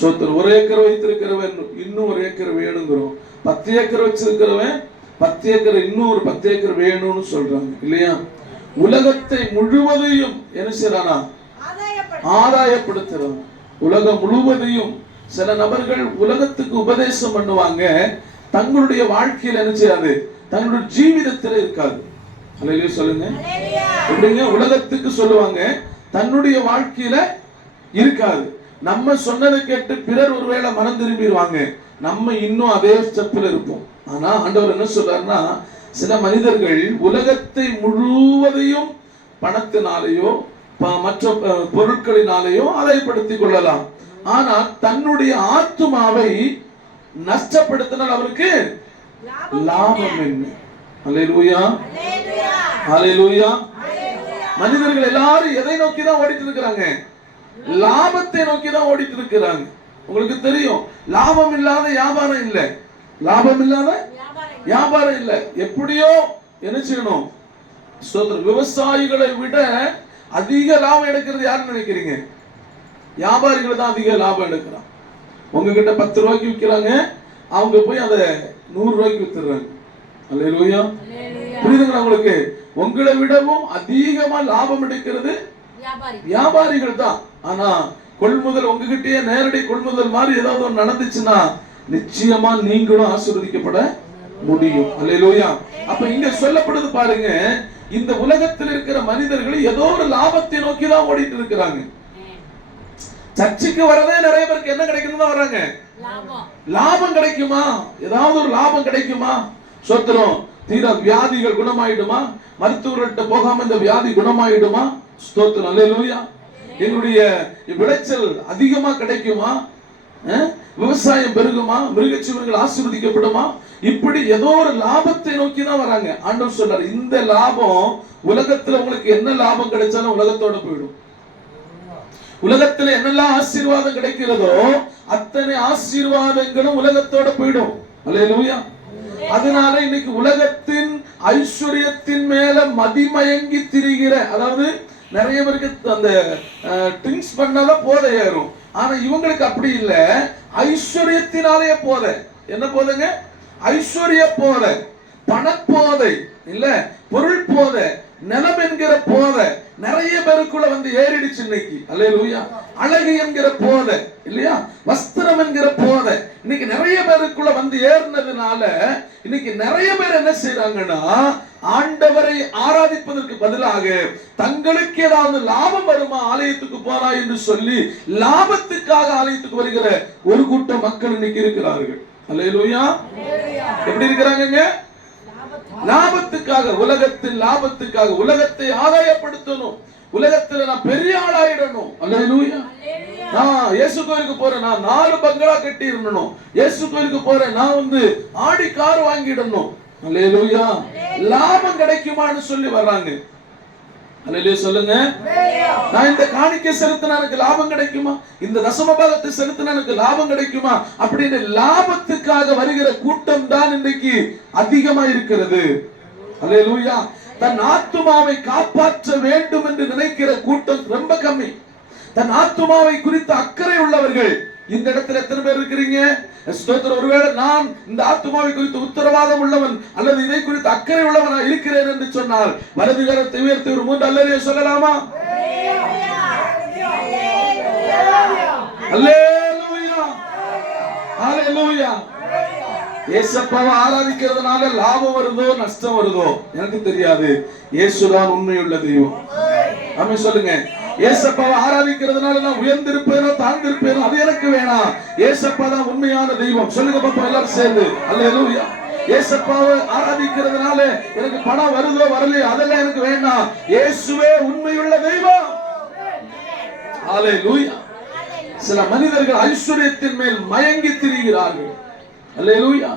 சோத்தர் 1 ஏக்கர் வைத்திருக்கிறவன் இன்னும் 1 ஏக்கர் வேணுங்கிறோம். 10 ஏக்கர் வச்சிருக்கிறவன் 10 ஏக்கர் இன்னும் ஒரு 10 ஏக்கர் வேணும்னு சொல்றாங்க இல்லையா? உலகத்தை முழுவதையும் என்ன செய்யறானா? ஆதாயப்படுத்துறான். உலகம் முழுவதையும். சில நபர்கள் உலகத்துக்கு உபதேசம் பண்ணுவாங்க, தங்களுடைய வாழ்க்கையில் என்ன செய்யாது? தங்களுடைய ஜீவிதத்தில் இருக்காது. அல்லேலூயா சொல்லுங்க. எப்படிங்க? உலகத்துக்கு சொல்லுவாங்க, தன்னுடைய வாழ்க்கையில இருக்காது. நம்ம சொன்னதை கேட்டு பிறர் ஒருவேளை மனம் திரும்பிடுவாங்க, நம்ம இன்னும் அதே ஸ்டெப்ல இருப்போம். ஆனா ஆண்டவர் என்ன சொல்றாருன்னா, சில மனிதர்கள் உலகத்தை முழுவதையும் பணத்தினாலேயோ மற்ற பொருட்களினாலேயோ ஆதாயப்படுத்திக் கொள்ளலாம். ஆனா தன்னுடைய ஆத்துமாவை நஷ்டப்படுத்தினால் அவருக்கு லாபம் என்ன? அல்லேலூயா, அல்லேலூயா. மனிதர்கள் எல்லாரும் எதை நோக்கி தான் ஓடிட்டு இருக்கிறாங்க? லாபத்தை நோக்கி தான் ஓடிட்டு இருக்கிறாங்க. உங்களுக்கு தெரியும், லாபம் இல்லாத வியாபாரம் இல்லை, லாபம் இல்லாத வியாபாரம் இல்லை. எப்படியோ என்ன செய்யணும்? விவசாயிகளை விட அதிக லாபம் எடுக்கிறது யாருன்னு நினைக்கிறீங்க? வியாபாரிகள் தான் அதிக லாபம் எடுக்கிறான். உங்ககிட்ட 10 ரூபாய்க்கு விற்கிறாங்க, அவங்க போய் அதை 100 ரூபாய்க்கு வித்துறாங்க. அல்லேலூயா, புரியுதுங்களா உங்களுக்கு? உங்களை விடவும் அதிகமா லாபம் எடுக்கிறது வியாபாரிகள் தான். ஆனா கொள்முதல் உங்ககிட்டயே நேரடி கொள்முதல் மாதிரி ஏதாவது ஒன்று நடந்துச்சுன்னா நிச்சயமா நீங்களும் ஆசீர்வதிக்கப்பட முடியும். அல்லேலூயா. அப்ப இங்க சொல்லப்படுது பாருங்க, இந்த உலகத்தில் இருக்கிற மனிதர்கள் ஏதோ ஒரு லாபத்தை நோக்கி தான் ஓடிட்டு இருக்கிறாங்க. சர்ச்சுக்கு வரதே நிறைய பேருக்கு என்ன கிடைக்கணும் தான் வர்றாங்க, லாபம் கிடைக்குமா, ஏதாவது ஒரு லாபம் கிடைக்குமா? சோத்திரம். தீர வியாதிகள் குணமாயிடுமா? மருத்துவர்கிட்ட போகாம இந்த வியாதி குணமாயிடுமா? ஸ்தோத்திரம், அல்லேலூயா. எங்களுடைய விளைச்சல் அதிகமா கிடைக்குமா? விவசாயம் பெருகுமா? மிருகச்சீவர்கள் ஆசீர்வதிக்கப்படுமா? இப்படி ஏதோ ஒரு லாபத்தை நோக்கி தான் வராங்க. ஆண்டவர் சொல்றாரு, இந்த லாபம் உலகத்துல உங்களுக்கு என்ன லாபம் கிடைச்சாலும் உலகத்தோட போயிடும். உலகத்துல என்னெல்லாம் ஆசீர்வாதம் கிடைக்கிறதோ அத்தனை ஆசீர்வாதங்களும் உலகத்தோட போயிடும். அல்லேலூயா. அதனால இன்னைக்கு உலகத்தின் ஐஸ்வர்யத்தின் மேல மதிமயங்கி திரிகிற, அதாவது நிறைய பேருக்கு அந்த ட்ரிங்க்ஸ் பண்ணாதான் போதை ஏறும். ஆனா இவங்களுக்கு அப்படி இல்ல, ஐஸ்வர்யத்தினாலே போதை. என்ன போதைங்க? ஐஸ்வர்ய போதை, பணப்போதை இல்ல, பொருள் போதை, நிலம் என்கிற போதை நிறைய பேருக்குள்ள வந்து ஏறிடுச்சு இன்னைக்கு. அல்லேலூயா. அழகு என்கிற போதை இல்லையா, வஸ்திரம் என்கிற போதை இன்னைக்கு நிறைய பேருக்குள்ள வந்து ஏறினதுனால இன்னைக்கு நிறைய பேர் என்ன செய்யறாங்கன்னா, ஆண்டவரை ஆராதிப்பதற்கு பதிலாக தங்களுக்கு ஏதாவது லாபம் வருமா ஆலயத்துக்கு போறா என்று சொல்லி லாபத்துக்காக ஆலயத்துக்கு வருகிற ஒரு கூட்டம் மக்கள் இன்னைக்கு இருக்கிறார்கள். அல்லேலூயா. எப்படி இருக்கிறாங்க? லாபத்துக்காக, உலகத்தின் லாபத்துக்காக, உலகத்தை ஆதாயப்படுத்தணும், உலகத்துல நான் பெரிய ஆளாயிடணும். அல்லேலூயா. நான் இயேசு கோயிலுக்கு போறேன், நான் 4 பங்களா கட்டி இருந்தணும். இயேசு கோயிலுக்கு போறேன், நான் வந்து ஆடி கார் வாங்கிடணும். அல்லேலூயா. லாபம் கிடைக்குமான்னு சொல்லி வர்றாங்க. அல்லேலூயா சொல்லுங்க. நான் இந்த காணிக்கை செலுத்தினா எனக்கு லாபம் கிடைக்குமா, இந்த தசம பாகத்தை செலுத்தினா எனக்கு லாபம் கிடைக்குமா அப்படின்னு லாபத்துக்காக வருகிற கூட்டம் தான் இன்றைக்கு அதிகமா இருக்கிறது. அல்லேலூயா. தன் ஆத்துமாவை காப்பாற்ற வேண்டும் என்று நினைக்கிற கூட்டம் ரொம்ப கம்மி. தன் ஆத்துமாவை குறித்த அக்கறை உள்ளவர்கள் இந்த இடத்துல எத்தனை பேர் இருக்கிறீங்க? ஸ்தோத்திரம். ஒருவேளை நான் இந்த ஆத்துமாவை குறித்து உத்தரவாதம் உள்ளவன் அல்லது இதை குறித்து அக்கறை உள்ளவனா இருக்கிறேன் என்று சொன்னால் வலது கரத்தை உயர்த்தி ஒரு 3 அல்லேலூயா சொல்லலாமா? அல்லேலூயா, அல்லேலூயா. இயேசுவை ஆராதிக்கிறதுனால லாபம் வருதோ நஷ்டம் வருதோ எனக்கு தெரியாது. இயேசுதான் உண்மையுள்ள தெய்வம். ஆமென் சொல்லுங்க. இயேசுவை ஆராதிக்கிறதுனால நான் உயர்ந்திருப்பேனோ தாழ்ந்திருப்பேனோ அது எனக்கு வேணாம். இயேசுப்பா தான் உண்மையான தெய்வம். சொல்லுங்க பாப்போம் எல்லாரும் சேர்ந்து. அல்லேலூயா. இயேசுவை ஆராதிக்கிறதுனால எனக்கு பணம் வருதோ வரலையோ அதெல்லாம் எனக்கு வேண்டாம். இயேசுவே உண்மையுள்ள தெய்வம். அல்லேலூயா. சில மனிதர்கள் ஐஸ்வர்யத்தின் மேல் மயங்கி திரிகிறார்கள். அல்லேலூயா.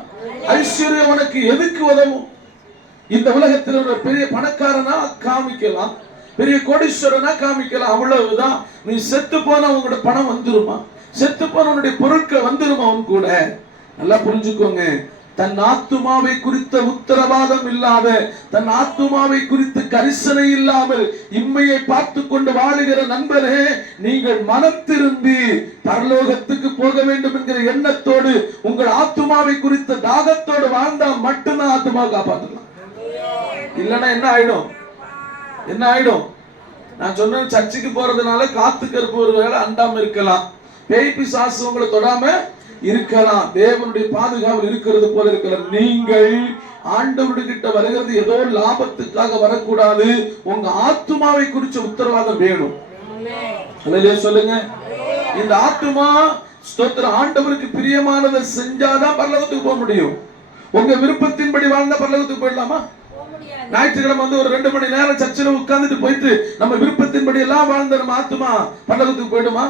ஐஸ்வர்யம் உனக்கு எதுக்கு உதவும்? இந்த உலகத்தில் ஒரு பெரிய பணக்காரனா காமிக்கலாம், பெரிய கோடீஸ்வரனா காமிக்கலாம், அவ்வளவுதான். நீ செத்து போனா உங்களோட பணம் வந்துருமா? செத்து போன உன்னுடைய பொருட்கள் வந்துருமா? அவன் கூட நல்லா புரிஞ்சுக்கோங்க. தன் ஆத்துமாவை குறித்த உத்தரவாதம் இல்லாத, தன் ஆத்துமாவை குறித்து கரிசனை இல்லாமல் இம்மையை பார்த்து கொண்டு வாழுகிற நண்பரே, நீங்கள் மனம் திரும்பி பரலோகத்துக்கு போக வேண்டும் என்கிற எண்ணத்தோடு உங்கள் ஆத்துமாவை குறித்த தாகத்தோடு வாழ்ந்தா மட்டும்தான் ஆத்துமா காப்பாற்றலாம். இல்லைன்னா என்ன ஆயிடும்? என்ன ஆயிடும்? நான் சொன்ன சர்ச்சுக்கு போறதுனால காத்து கருப்பு ஒரு வேளை அண்டாம இருக்கலாம், பேய் பிசாசு உங்களை தொடாம இருக்கலாம், தேவனுடைய பாதுகாவல் இருக்கிறது போல இருக்கலாம். நீங்கள் ஆண்டவர்கிட்ட வருகிறது ஏதோ லாபத்துக்காக வரக்கூடாது. உங்க ஆத்துமாவை குறிச்ச உத்தரவாதம் வேணும். அல்லேலூயா சொல்லுங்க. இந்த ஆத்துமா ஸ்தோத்திரம் ஆண்டவருக்கு பிரியமானதை செஞ்சாதான் பரலோகத்துக்கு போக முடியும். உங்க விருப்பத்தின்படி வாழ்ந்தா பரலோகத்துக்கு போயிடலாமா? ஞாயிற்றுக்கிழமை வந்து ஒரு 2 மணி நேரம் சர்ச்சில் உட்கார்ந்துட்டு போயிட்டு நம்ம விருப்பத்தின்படி எல்லாம் வாழ்ந்த நம்ம ஆத்துமா பரலோகத்துக்கு போயிடுமா?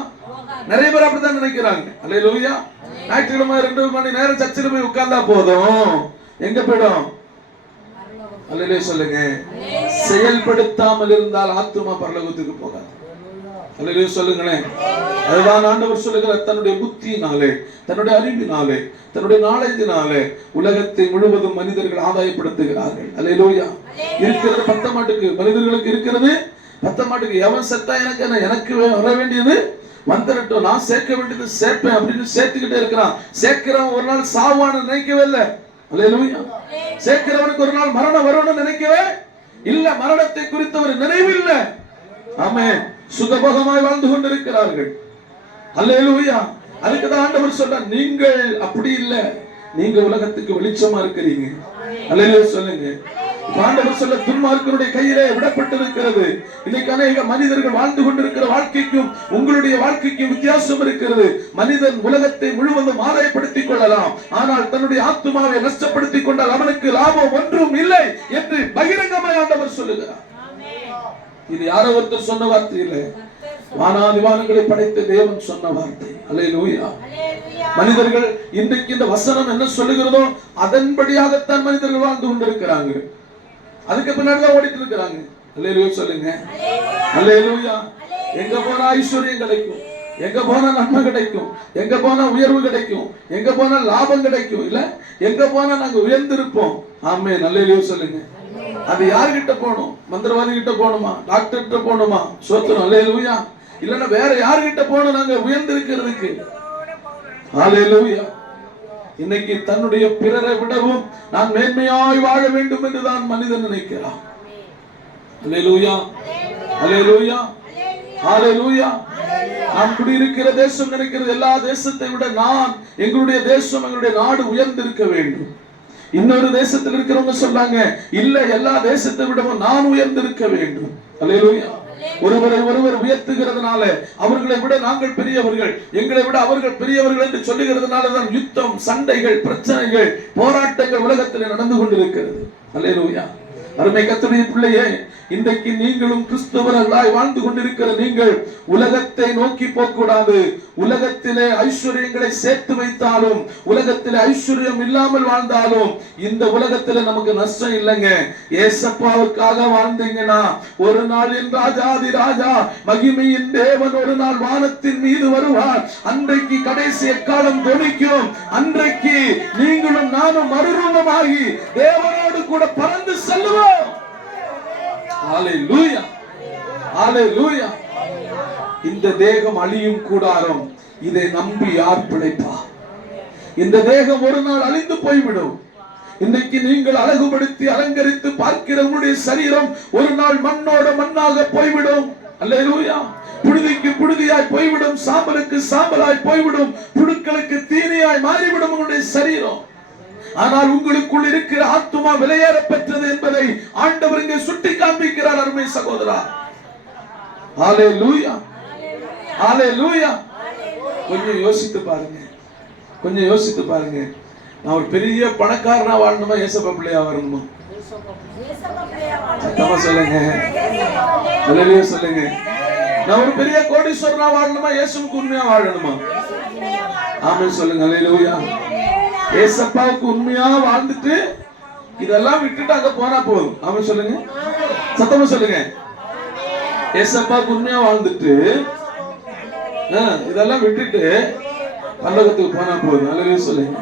நிறைய பேர் அப்படித்தான் நினைக்கிறாங்க. அல்லேலூயா. ஞாயிற்றுக்கிழமை 2 மணி நேரம் சர்ச்சில் போய் உட்கார்ந்தா போதும், எங்க போயிடும்? அல்லேலூயா சொல்லுங்க. செயல்படுத்தாமல் இருந்தால் ஆத்துமா பரலோகத்துக்கு போகாது. அல்லேலூயா சொல்லுங்களேன். அதுதான் ஆண்டவர் சொல்லுகிறார், தன்னுடைய புத்தியினாலே, தன்னுடைய அறிவினாலே, தன்னுடைய நாலேஜினாலே உலகத்தை முழுவதும் மனிதர்கள் ஆதாயப்படுத்துகிறார்கள். அல்லேலூயா. இருக்கிறது 10 மாட்டுக்கு, மனிதர்களுக்கு இருக்கிறது 10 மாட்டுக்கு. எவன் செத்தா எனக்கு வர வேண்டியது வந்துடட்டும், நான் சேர்க்க வேண்டியது சேர்ப்பேன் அப்படின்னு சேர்த்துக்கிட்டே இருக்கிறான். சேர்க்கிறவன் ஒரு நாள் சாவான்னு நினைக்கவே இல்லை. அல்லேலூயா. சேர்க்கிறவனுக்கு ஒரு நாள் மரணம் வரும்னு நினைக்கவே இல்ல. மரணத்தை குறித்த ஒரு நினைவு இல்ல. ஆமென். சுகபோகமாய் வாழ்ந்து கொண்டிருக்கிறார்கள். அல்லேலூயா. அதுக்குதான் ஆண்டவர் சொல்றார், நீங்கள் அப்படி இல்ல, நீங்க உலகத்துக்கு வெளிச்சமா இருக்கிறீங்க. அல்லேலூயா சொல்லுங்க. ஆண்டவர் சொல்ல, துன்மார்க்கருடைய கையிலே விடப்பட்டிருக்கிறது. இன்னைக்கு அநேக மனிதர்கள் வாழ்ந்து கொண்டிருக்கிற வாழ்க்கைக்கும் உங்களுடைய வாழ்க்கைக்கும் வித்தியாசம் இருக்கிறது. மனிதன் உலகத்தை முழுவதும் ஆதாயப்படுத்திக் கொள்ளலாம், ஆனால் தன்னுடைய ஆத்துமாவை நஷ்டப்படுத்திக் கொண்டால் அவனுக்கு லாபம் ஒன்றும் இல்லை என்று பகிரங்கமாய் ஆண்டவர் சொல்லுகிறார். இது யாரோ ஒருத்தர் சொன்ன வார்த்தை இல்லை, வானாதிவானங்களை படைத்த தேவன் சொன்ன வார்த்தை. அல்லேலூயா. மனிதர்கள் இன்றைக்கு இந்த வசனம் என்ன சொல்லுகிறதோ அதன்படியாகத்தான் மனிதர்கள் வாழ்ந்து கொண்டிருக்கிறாங்க. அதுக்கு பின்னாடிதான் ஓடிட்டு இருக்கிறாங்க. அல்லேலூயா சொல்லுங்க. அல்லேலூயா. எங்க போனா ஐஸ்வர்யம் கிடைக்கும், எங்க போனா நன்மை கிடைக்கும், எங்க போனா உயர்வு கிடைக்கும், எங்க போனா லாபம் கிடைக்கும், இல்ல எங்க போனா நாங்க உயர்ந்திருப்போம். ஆமென். அல்லேலூயா சொல்லுங்க. அது யார்கிட்ட போகணும்? மந்திரவாதி கிட்ட போகணுமா? டாக்டர் கிட்ட போகணுமா? சோத்திரம். அல்லேலூயா. இல்லன்னா வேற யார்கிட்ட போகணும் நாங்க உயர்ந்திருக்கிறதுக்கு? அல்லேலூயா. இன்னைக்கு தன்னுடைய பிறரை விடவும் நான் மேன்மையாய் வாழ வேண்டும் என்றுதான் மனிதன் நினைக்கிறான். அல்லேலூயா. அல்லேலூயா. அல்லேலூயா. நாம் குடியிருக்கிற தேசம் நினைக்கிறது எல்லா தேசத்தை விட நான், எங்களுடைய தேசம், எங்களுடைய நாடு உயர்ந்திருக்க வேண்டும். இன்னொரு தேசத்தில் இருக்கிறவங்க சொல்றாங்க, இல்ல எல்லா தேசத்தை விடவும் நான் உயர்ந்திருக்க வேண்டும். அல்லேலூயா. ஒருவரை ஒருவர் உயர்த்துகிறதுனால அவர்களை விட நாங்கள் பெரியவர்கள், எங்களை விட அவர்கள் பெரியவர்கள் என்று சொல்லுகிறதுனால தான் யுத்தம், சண்டைகள், பிரச்சனைகள், போராட்டங்கள் உலகத்தில் நடந்து கொண்டிருக்கிறது. அல்லேலூயா. அருமை கர்த்தருடைய பிள்ளையே, இன்றைக்கு நீங்களும் கிறிஸ்தவர்களாய் வாழ்ந்து கொண்டிருக்கிற நீங்கள் உலகத்தை நோக்கி போகக்கூடாது. உலகத்திலே ஐஸ்வர்யங்களை சேர்த்து வைத்தாலும், உலகத்திலே ஐஸ்வர்யம் இல்லாமல் வாழ்ந்தாலும் இந்த உலகத்திலே நமக்கு நஷ்டம் இல்லைங்க. ஏசப்பாவுக்காக வாழ்ந்தீங்கன்னா ஒரு நாள் என் ராஜாதி ராஜா மகிமையின் தேவன் ஒரு நாள் வானத்தின் மீது வருவார். அன்றைக்கு கடைசி எக்காலம் தொனிக்கும். அன்றைக்கு நீங்களும் நானும் மறுரூபமாகி தேவனோடு கூட பறந்து செல்லுவோம். ஹalleluya. ஹalleluya. இந்த தேகம் அழியும் கூடாரம், இதை நம்பி யார் பிழைப்பா? இந்த தேகம் ஒரு நாள் அழிந்து போய்விடும். இன்னைக்கு நீங்கள் அழகுபடுத்தி அலங்கரித்து பார்க்கிற உங்களுடைய சரீரம் ஒரு நாள் மண்ணோட மண்ணாக போய்விடும். அல்லேலூயா. புழுதிக்கு புழுதியாய் போய்விடும், சாம்பலுக்கு சாம்பலாய் போய்விடும், புழுக்களுக்கு தீனியாய் மாறிவிடும் உங்களுடைய சரீரம். ஆனால் உங்களுக்குள் இருக்கிற ஆத்துமா விலையேற பெற்றது என்பதை ஆண்டவர் இங்கே சுட்டி காண்பிக்கிறார். அருமை சகோதரா. ஹalleluya. ஹalleluya. கொஞ்சம் யோசித்து பாருங்க, கொஞ்சம் யோசித்து பாருங்க. நான் ஒரு பெரிய பணக்காரனா வாழணுமா, ஏசப்பா பிள்ளையா வரணுமா? சத்தமா சொல்லுங்க. ஹalleluya சொல்லுங்க. நான் ஒரு பெரிய கோடீஸ்வரனா வாழணுமா, இயேசுவுக்கு உண்மையா வாழணுமா? ஆமென் சொல்லுங்க. ஹalleluya. ஏசப்பாவுக்கு உண்மையா வாழ்ந்துட்டு இதெல்லாம் விட்டுட்டு அங்க போனா போதும். ஆமென் சொல்லுங்க. சத்தமா சொல்லுங்க. ஏசப்பாவுக்கு உண்மையா வாழ்ந்துட்டு இதெல்லாம் விட்டுட்டு பரலோகத்துக்கு போனா போதும். ஹalleluya சொல்லுங்க.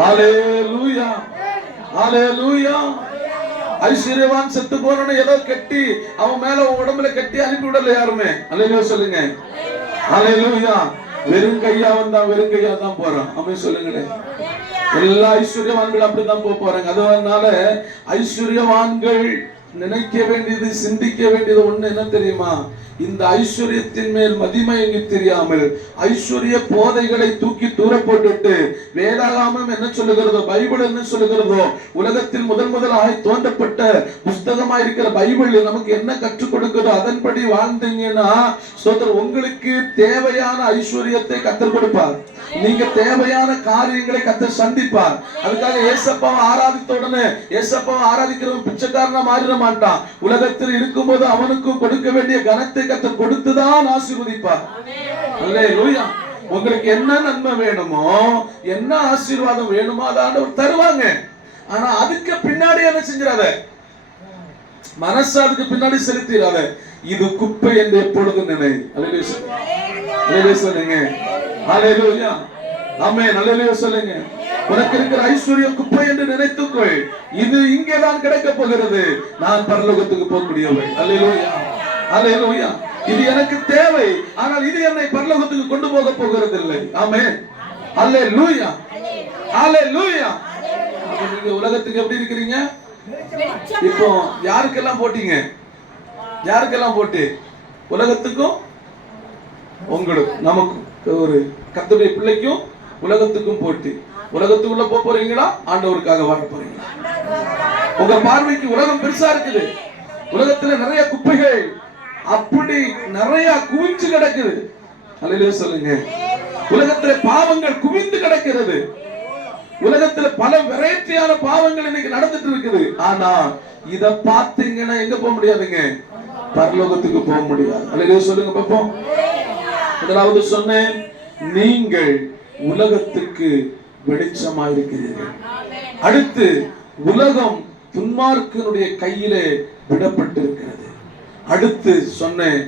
ஹalleluya. ஹalleluya. ஐஸ்வர்யவான் செத்து போனவனை ஏதோ கட்டி அவன் மேல உடம்புல கட்டி அனுப்பி விடல யாருமே. ஹalleluya சொல்லுங்க. ஹalleluya. வெறும் கையா வந்தா வெறும் கையா தான் போறான். ஆமென் சொல்லுங்களேன். எல்லா ஐஸ்வர்யவான்கள் அப்படிதான் போறாங்க. அதனால ஐஸ்வர்யவான்கள் நினைக்க வேண்டியது, சிந்திக்க வேண்டியது ஒண்ணு என்ன தெரியுமா? இந்த ஐஸ்வர்யத்தின் மேல் மதிமயங்கி தெரியாமல் ஐஸ்வர்ய போதைகளை தூக்கி தூர போட்டுட்டு, வேதாகமம் என்ன சொல்லுகிறதோ, பைபிள் என்ன சொல்லுகிறதோ, உலகத்தில் முதலாய் தோன்றப்பட்ட புஸ்தகமா இருக்கிற பைபிள் நமக்கு என்ன கற்றுக் கொடுக்கிறதோ அதன்படி வாழ்ந்தீங்கன்னா ஸ்தோத்திரம், உங்களுக்கு தேவையான ஐஸ்வர்யத்தை கத்தர் கொடுப்பார். நீங்க தேவையான காரியங்களை கத்தர் சந்திப்பார். அதுக்காக ஏசப்பாவை ஆராதித்த உடனே ஏசப்பாவை ஆராதிக்கிறவன் பிச்சைக்காரனா மாறிட மாட்டான். உலகத்தில் இருக்கும்போது அவனுக்கும் கொடுக்க வேண்டிய கனத்தை கத்தர் கொடுத்துதான் ஆசீர்வதிப்பார். அல்லேலூயா. உங்களுக்கு என்ன நன்மை வேணுமோ, என்ன ஆசீர்வாதம் வேணுமோ அதை ஆண்டவர் தருவாங்க. ஆனா அதுக்கு பின்னாடி என்ன செஞ்சிடாத, மனசு அதுக்கு பின்னாடி செலுத்திடாத. இது குப்பை என்று எப்பொழுதும் நினை. அல்லேலூயா சொல்லுங்க. அல்லேலூயா. ஆமென். அல்லேலூயா சொல்லுங்க. உனக்கு இருக்கிற ஐஸ்வர்யம் குப்பை என்று நினைத்துக்கொள். இது இங்கேதான் கிடைக்க போகிறது. நான் பரலோகத்துக்கு போக முடியவில்லை. அல்லேலூயா. அல்லேலூயா. இது எனக்கு தேவை, ஆனால் இது என்னை பரலோகத்துக்கு கொண்டு போக போகிறது இல்லை. ஆமென். அல்லேலூயா. அல்லேலூயா. நீங்க உலகத்துக்கு எப்படி இருக்கிறீங்க? இப்போ யாருக்கெல்லாம் போட்டீங்க? யாருக்கெல்லாம் போட்டு? உலகத்துக்கும் உங்களுக்கு நமக்கும், ஒரு கர்த்தருடைய பிள்ளைக்கும் உலகத்துக்கும் போட்டு. உலகத்துக்குள்ள போக போறீங்களா, ஆண்டவருக்காக வாழ போறீங்களா? உங்க பார்வைக்கு உலகம் பெருசா இருக்குது. உலகத்துல நிறைய குப்பைகள் அப்படி நிறைய குவிஞ்சு கிடக்குது. அல்லேலூயா சொல்லுங்க. உலகத்துல பாவங்கள் குவிந்து கிடக்கிறது. உலகத்துல பல வெரைட்டியான பாவங்கள் இன்னைக்கு நடந்துட்டு இருக்குது. ஆனா இத பாத்தீங்கன்னா எங்க போக முடியாதுங்க? பரலோகத்துக்கு போக முடியாது. அல்லேலூயா சொல்லுங்க பாப்போம். முதலாவது சொன்னேன், நீங்கள் உலகத்துக்கு வெளிச்சமா இருக்கிறீர்கள். அடுத்து, உலகம் துன்மார்க்கனுடைய கையிலே விடப்பட்டிருக்கிறது. அடுத்து சொன்னேன்,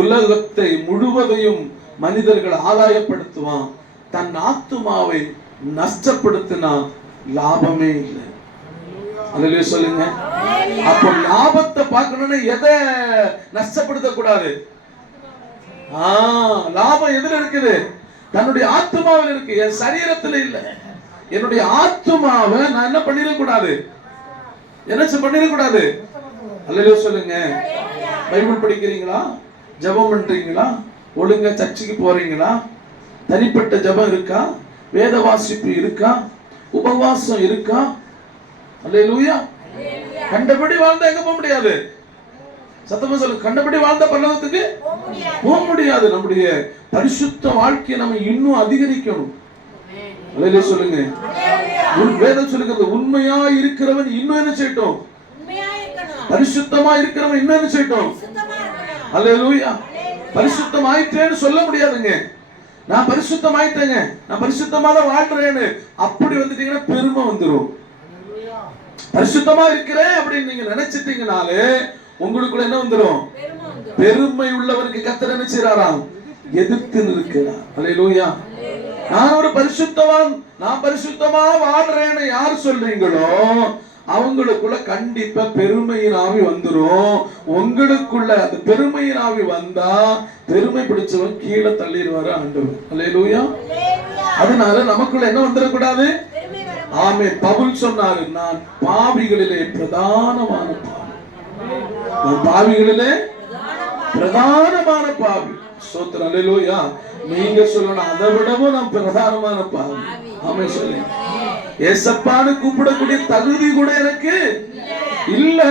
உலகத்தை முழுவதையும் மனிதர்கள் ஆதாயப்படுத்துவான், தன் ஆத்துமாவை நஷ்டப்படுத்தினா லாபமே இல்லை. அல்லேலூயா சொல்லுங்க. அப்ப லாபத்தை பார்க்கணும்னா எதை நஷ்டப்படுத்த கூடாது? லாபம் எதுல இருக்குது? தன்னுடைய ஆத்துமாவில் இருக்கு, என் சரீரத்துல இல்ல. என்னுடைய ஆத்துமாவை நான் என்ன பண்ணிடக்கூடாது? என்ன பண்ணிடக்கூடாது? அல்லேலூயா சொல்லுங்க. பைபிள் படிக்கிறீங்களா? ஜெபம் பண்றீங்களா? ஒழுங்கா சர்ச்சுக்கு போறீங்களா? தனிப்பட்ட ஜெபம் இருக்கா? வேத வாசிப்பு இருக்கா? உபவாசம் இருக்கா? அல்லேலூயா. கண்டபடி வாழ்ந்தா எங்க போக முடியாது? சத்தமா சொல்லுங்க. கண்டபடி வாழ்ந்த பரலோகத்துக்கு போக முடியாது. நம்முடைய பரிசுத்த வாழ்க்கையை நம்ம இன்னும் அதிகரிக்கணும். அல்லேலூயா சொல்லுங்க. வேதம் சொல்லுகிறது, உண்மையா இருக்கிறவன் இன்னும் என்ன செய்யட்டும்? பரிசுத்தமா இருக்கிறவன் இன்னும் என்ன செய்யட்டும்? அல்லேலூயா. பரிசுத்தம் ஆயிட்டேன்னு சொல்ல முடியாதுங்க. நான் பரிசுத்தம் ஆயிட்டேங்க, நான் பரிசுத்தமா தான் வாழ்றேன்னு அப்படி வந்துட்டீங்கன்னா பெருமை வந்துடும். பரிசுத்தமா இருக்கிறேன் அப்படின்னு நீங்க நினைச்சிட்டீங்கனாலே உங்களுக்குள்ள என்ன வந்துடும்? பெருமை உள்ளவருக்கு கர்த்தர் என்ன செய்றாராம்? எதிர்த்து நிற்கிறார். அல்லேலூயா. நான் ஒரு பரிசுத்தவான், நான் பரிசுத்தமா வாழ்றேன்னு யார் சொல்றீங்களோ அவங்களுக்குள்ள கண்டிப்பா பெருமையின் ஆவி வந்துரும். உங்களுக்குள்ள அந்த பெருமையின் ஆவி வந்தா பெருமை பிடிச்சவன் கீழே தள்ளிடுவாரு ஆண்டவர். அல்லேலூயா. அதனால நமக்குள்ள என்ன வந்துடக்கூடாது? ஆமென். பவுல் சொன்னாரு, நான் பாவிகளிலே பிரதானமான பாவி. நான் பாவிகளிலே பிரதானமான பாவி. ஸ்தோத்திரம். அல்லேலூயா. நீங்க சொல்லணும், அதை விடவும் நான் பிரதானமான பாவி. ஆமென் சொல்லுங்க. ஏசப்பான்னு கூப்பிடக்கூடிய தகுதி கூட எனக்கு இல்ல.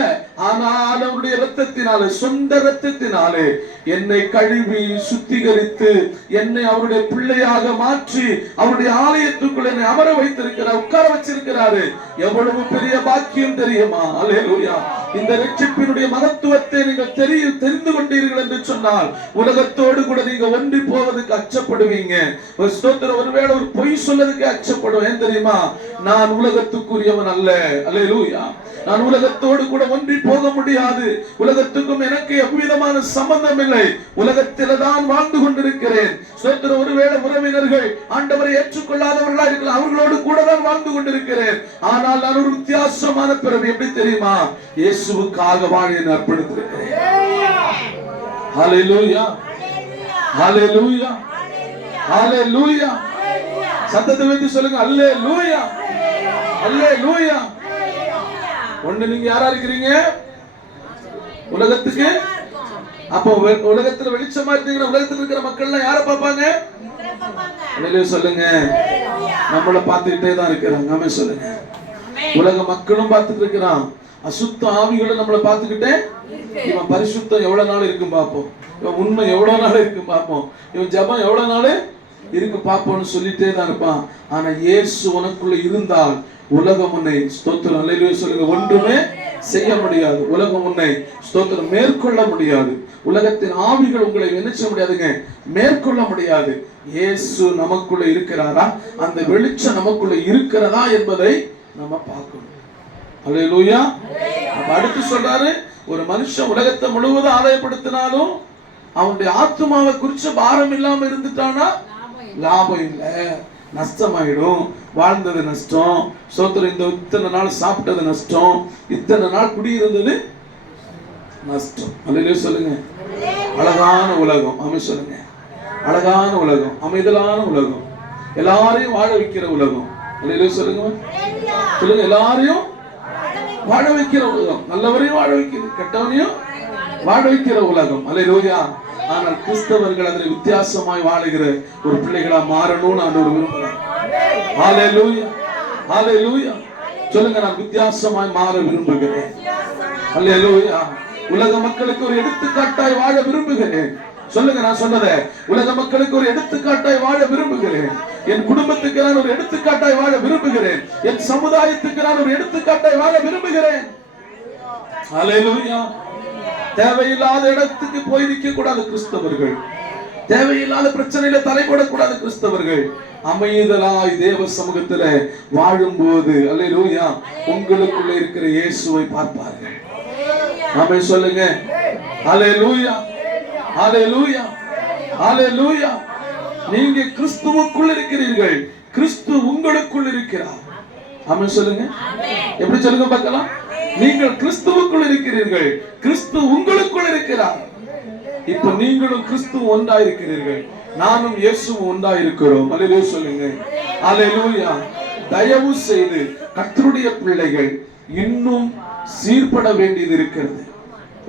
ஆனால் அவருடைய இரத்தத்தினாலே, சொந்த இரத்தத்தினாலே என்னை கழுவி சுத்திகரித்து என்னை அவருடைய பிள்ளையாக மாற்றி அவருடைய ஆலயத்துக்குள் என்னை அமர வைத்திருக்கிறார், உட்கார வச்சிருக்கிறாரு. எவ்வளவு பெரிய பாக்கியம் தெரியுமா? அல்லேலூயா. இந்த ரட்சிப்பினுடைய மகத்துவத்தை நீங்கள் தெரிந்து கொண்டீர்கள் என்று சொன்னால் உலகத்தோடு கூட நீங்க ஒன்றி போவதற்கு அச்சப்படுவீங்க. ஒரு ஸ்தோத்திரம். ஒருவேளை ஒரு பொய் சொல்லதுக்கு அச்சப்படுவேன் தெரியுமா? நான் உலகத்துக்குரியவன் அல்ல. அல்லேலூயா. நான் உலகத்தோடு கூட ஒன்றி போக முடியாது. உலகத்துக்கும் எனக்கு எவ்விதமான சம்பந்தம் இல்லை. உலகத்தில தான் வாழ்ந்து கொண்டிருக்கிறேன். ஸ்தோத்திரம். ஒருவேளை உறவினர்கள் ஆண்டவரை ஏற்றுக்கொள்ளாதவர்களா இருக்கலாம், அவர்களோடு கூட தான் வாழ்ந்து கொண்டிருக்கிறேன். ஆனால் நான் ஒரு வித்தியாசமான பிறவி. எப்படி தெரியுமா? இயேசுவுக்காக வாழ அர்ப்பணித்திருக்கிறேன். ஹல்லேலூயா. ஹல்லேலூயா. ஹல்லேலூயா. சத்தத்தை வைத்து சொல்லுங்க, அல்லேலூயா. அல்லேலூயா. ஒண்ணு, நீங்க யாரா இருக்கிறீங்க? உலகத்துக்கு. அப்போ உலகத்துல வெளிச்சமா இருந்தீங்கன்னா உலகத்துல இருக்கிற மக்கள் எல்லாம் யாரை பார்ப்பாங்க? சொல்லுங்க, நம்மள பார்த்துக்கிட்டே தான் இருக்கிறாங்க. ஆமே சொல்லுங்க. உலக மக்களும் பார்த்துட்டு இருக்கிறான். அசுத்த ஆவிகளும் நம்மளை பார்த்துக்கிட்டே, இவன் பரிசுத்தம் எவ்வளவு நாள் இருக்கும் பார்ப்போம், இவன் உண்மை எவ்வளவு நாள் இருக்கும் பார்ப்போம், இவன் ஜபம் எவ்வளவு நாள் இருக்கு பார்ப்போம்னு சொல்லிட்டே தான் இருப்பான். ஆனா இயேசு உனக்குள்ள இருந்தால் உலகம் உன்னை, ஸ்தோத்திரம் அல்லேலூயா சொல்லுங்க, ஒன்றுமே செய்ய முடியாது. உலகம் உன்னை, ஸ்தோத்திரம், மேற்கொள்ள முடியாது. உலகத்தின் ஆவிகள் உங்களை என்ன செய்ய முடியாதுங்க, மேற்கொள்ள முடியாது. இயேசு நமக்குள்ள இருக்கிறாரா, அந்த வெளிச்சம் நமக்குள்ள இருக்கிறதா என்பதை நம்ம பார்க்கணும். அல்லேலூயா. அப்ப அடுத்து சொல்றாரு, ஒரு மனுஷன் உலகத்தை முழுவதும் ஆதாயப்படுத்தினாலும் அவனுடைய ஆத்மாவை குறிச்ச பாரம் இல்லாம இருந்துட்டானா லாபம் இல்லை, நஷ்டமாயிடும். வாழ்ந்தது நஷ்டம், சோத்திரம், இந்த இத்தனை நாள் சாப்பிட்டது நஷ்டம், இத்தனை நாள் குடியிருந்தது நஷ்டம். அல்லேலூயா சொல்லுங்க. அழகான உலகம், ஆமென் சொல்லுங்க. அழகான உலகம், அமைதலான உலகம், எல்லாரையும் வாழ வைக்கிற உலகம். அல்லேலூயா சொல்லுங்க. சொல்லுங்க, எல்லாரையும் வாழ வைக்கிற உலகம், நல்லவரையும் வாழ வைக்கிறது, கெட்டவனையும் வாழ வைக்கிற உலகம். அல்லேலூயா. ஆனால் கிறிஸ்தவர்கள் அதில் வித்தியாசமாய் வாழுகிற ஒரு பிள்ளைகளா மாறணும்னு ஆண்டவர் விரும்புகிறார். அல்லேலூயா, அல்லேலூயா சொல்லுங்க, நான் வித்தியாசமாய் மாற விரும்புகிறேன். அல்லேலூயா. உலக மக்களுக்கு ஒரு எடுத்துக்காட்டாய் வாழ விரும்புகிறேன். சொல்லுங்க, நான் சொன்னதை, உலக மக்களுக்கு ஒரு எடுத்துக்காட்டாய் வாழ விரும்புகிறேன். என் குடும்பத்துக்கு நான் ஒரு எடுத்துக்காட்டாய் வாழ விரும்புகிறேன். என் சமுதாயத்துக்கு நான் ஒரு எடுத்துக்காட்டாய் வாழ விரும்புகிறேன். அல்லேலூயா. தேவையில்லாத இடத்துக்கு போய் நிற்க கூடாது கிறிஸ்தவர்கள். தேவையில்லாத பிரச்சனையில தலைப்படக்கூடாது கிறிஸ்தவர்கள். அமைதலாய் தேவ சமூகத்துல வாழும்போது, அல்லேலூயா, உங்களுக்குள்ள இருக்கிற இயேசுவை பார்ப்பார்கள். ஆமென் சொல்லுங்க. அல்லேலூயா, அல்லேலூயா, அல்லேலூயா. நீங்க கிறிஸ்துவுக்குள் இருக்கிறீர்கள், கிறிஸ்து உங்களுக்குள் இருக்கிறார். ஆமென் சொல்லுங்க. எப்படி சொல்லுங்க பார்க்கலாம். நீங்கள் கிறிஸ்துவுக்குள் இருக்கிறீர்கள், கிறிஸ்து உங்களுக்குள் இருக்கிறார். இப்ப நீங்களும் கிறிஸ்து ஒன்றா இருக்கிறீர்கள், நானும் இயேசுவும் ஒன்றா இருக்கிறோம். அல்லேலூயா சொல்லுங்க. அல்லேலூயா. தயவு செய்து கர்த்தருடைய பிள்ளைகள் இன்னும் சீர்பட வேண்டியது இருக்கிறது.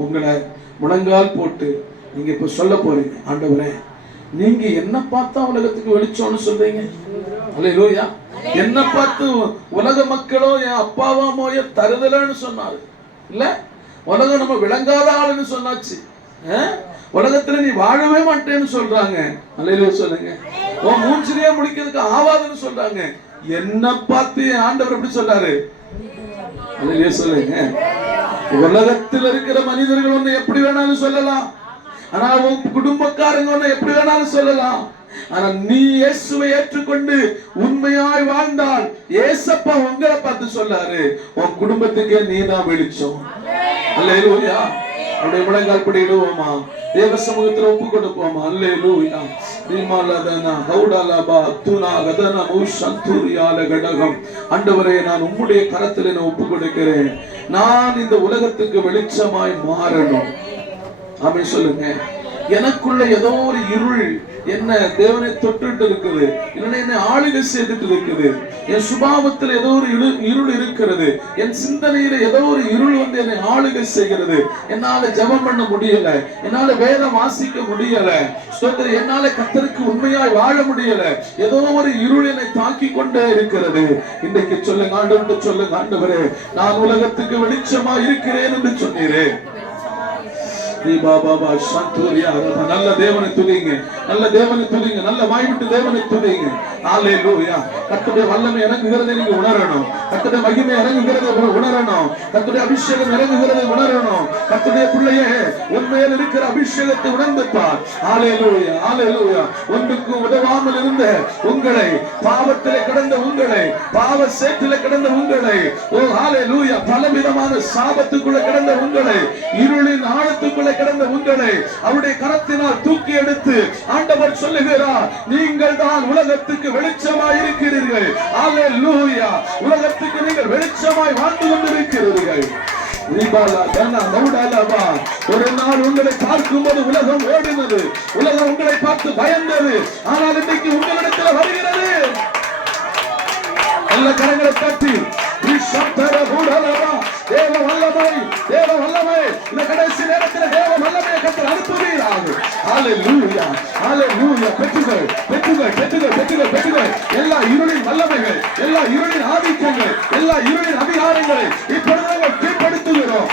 உங்களை முழங்கால் போட்டு நீங்க இப்ப சொல்ல போறீங்க, ஆண்டவரே, நீங்க என்ன பார்த்தா உலகத்துக்கு வெளிச்சம்னு சொல்றீங்க? அல்லேலூயா. என்ன பார்த்து உலக மக்களோ என் அப்பாவாமோ தருதலன்னு சொன்னாரு இல்ல, உலகம் நம்ம விளங்காத ஆளுன்னு சொன்னாச்சு. உலகத்துல நீ வாழவே மாட்டேன்னு சொல்றாங்க. அல்லேலூயா சொல்லுங்க. உன் மூஞ்சிரியா முடிக்கிறதுக்கு ஆவாதுன்னு சொல்றாங்க. என்ன பார்த்து ஆண்டவர் எப்படி சொல்றாரு? அல்லேலூயா சொல்லுங்க. உலகத்தில் இருக்கிற மனிதர்கள் ஒண்ணு எப்படி வேணாலும் சொல்லலாம், ஆனா உன் குடும்பக்காரங்க ஒண்ணு எப்படி வேணாலும் சொல்லலாம். ஆனா நீ இயேசுவை ஏற்றுக்கொண்டு உண்மையாய் வாழ்ந்தால் ஏசப்பா உங்களை பார்த்து சொல்லாரு, உன் குடும்பத்துக்கே நீதான் வெளிச்சம். அல்லேலூயா. அப்படியே முழங்கால் படிடுவோமா, தேவ சமூகத்துல ஒப்பு கொடுப்போமா. அல்லேலூயா. ஆண்டவரே, நான் உம்முடைய கரத்தில் என்ன ஒப்பு கொடுக்கிறேன். நான் இந்த உலகத்துக்கு வெளிச்சமாய் மாறணும். ஆமென் சொல்லுங்க. எனக்குள்ள ஏதோ ஒரு இருள் என்ன தேவனை தொட்டுட்டு இருக்குது, இல்லைன்னா என்ன ஆளுகை செய்துட்டு இருக்குது. என் சுபாவத்தில் ஏதோ ஒரு இருள் இருக்கிறது, என் சிந்தனையில ஏதோ ஒரு இருள் வந்து என்னை ஆளுகை செய்கிறது. என்னால ஜெபம் பண்ண முடியல, என்னால வேதம் வாசிக்க முடியல, என்னால கர்த்தருக்கு உண்மையாய் வாழ முடியல. ஏதோ ஒரு இருள் என்னை தாக்கி கொண்டே இருக்கிறது. இன்றைக்கு சொல்லுங்க, ஆண்டவரே சொல்லுங்க, ஆண்டவரே, நான் உலகத்துக்கு வெளிச்சமா இருக்கிறேன் என்று சொன்னீரே. நல்ல தேவனை துதிங்க, நல்ல தேவனை துதிங்க, நல்ல வாய்விட்டு தேவனை துதிங்க. அல்லேலூயா. கர்த்தருடைய வல்லமை இறங்குகிறதை நீங்க உணரணும், கர்த்தருடைய மகிமை இறங்குகிறதை உணரணும், கர்த்தருடைய அபிஷேகம் இறங்குகிறதை உணரணும். கர்த்தருடைய பிள்ளையே, உண்மையில் இருக்கிற அபிஷேகத்தை உணர்ந்துப்பார். அல்லேலூயா, அல்லேலூயா. ஒன்றுக்கு உதவாமல் இருந்த உங்களை, பாவத்திலே கிடந்த உங்களை, பாவ சேற்றிலே கிடந்த உங்களை, ஓ அல்லேலூயா, பலவிதமான சாபத்துக்குள்ள கிடந்த உங்களை, இருளின் ஆழத்துக்குள்ள கிடந்த உங்களை அவருடைய கரத்தினால் தூக்கி எடுத்து ஆண்டவர் சொல்லுகிறார், நீங்கள் தான் உலகத்துக்கு வெளிச்சமாய் இருக்கிறீர்கள். அல்லேலூயா. உலகத்துக்கு நீங்கள் வெளிச்சமாய் வாழ்ந்து கொண்டிருக்கிறீர்கள். ஒரு நாள் உங்களை பார்க்கும்போது உலகம் ஓடினது, உலகம் உங்களை பார்த்து பயந்தது. ஆனால் இன்றைக்கு உங்களிடத்தில் வருகிறது. நல்ல கரங்களை தட்டி தேவ வல்லமை, தேவ வல்லமை இந்த கடைசி நேரத்தில் தேவ வல்லமையை கர்த்தர் அனுப்புவீராக. ஹalleluya, ஹalleluya. பெற்றுகள் பெற்றுகள் பெற்றுகள் பெற்றுகள் பெற்றுகள் எல்லா இருளின் வல்லமைகள், எல்லா இருளின் ஆதிக்கங்கள், எல்லா இருளின் அதிகாரங்களை இப்பொழுது நாங்கள் கீழ்ப்படுத்துகிறோம்.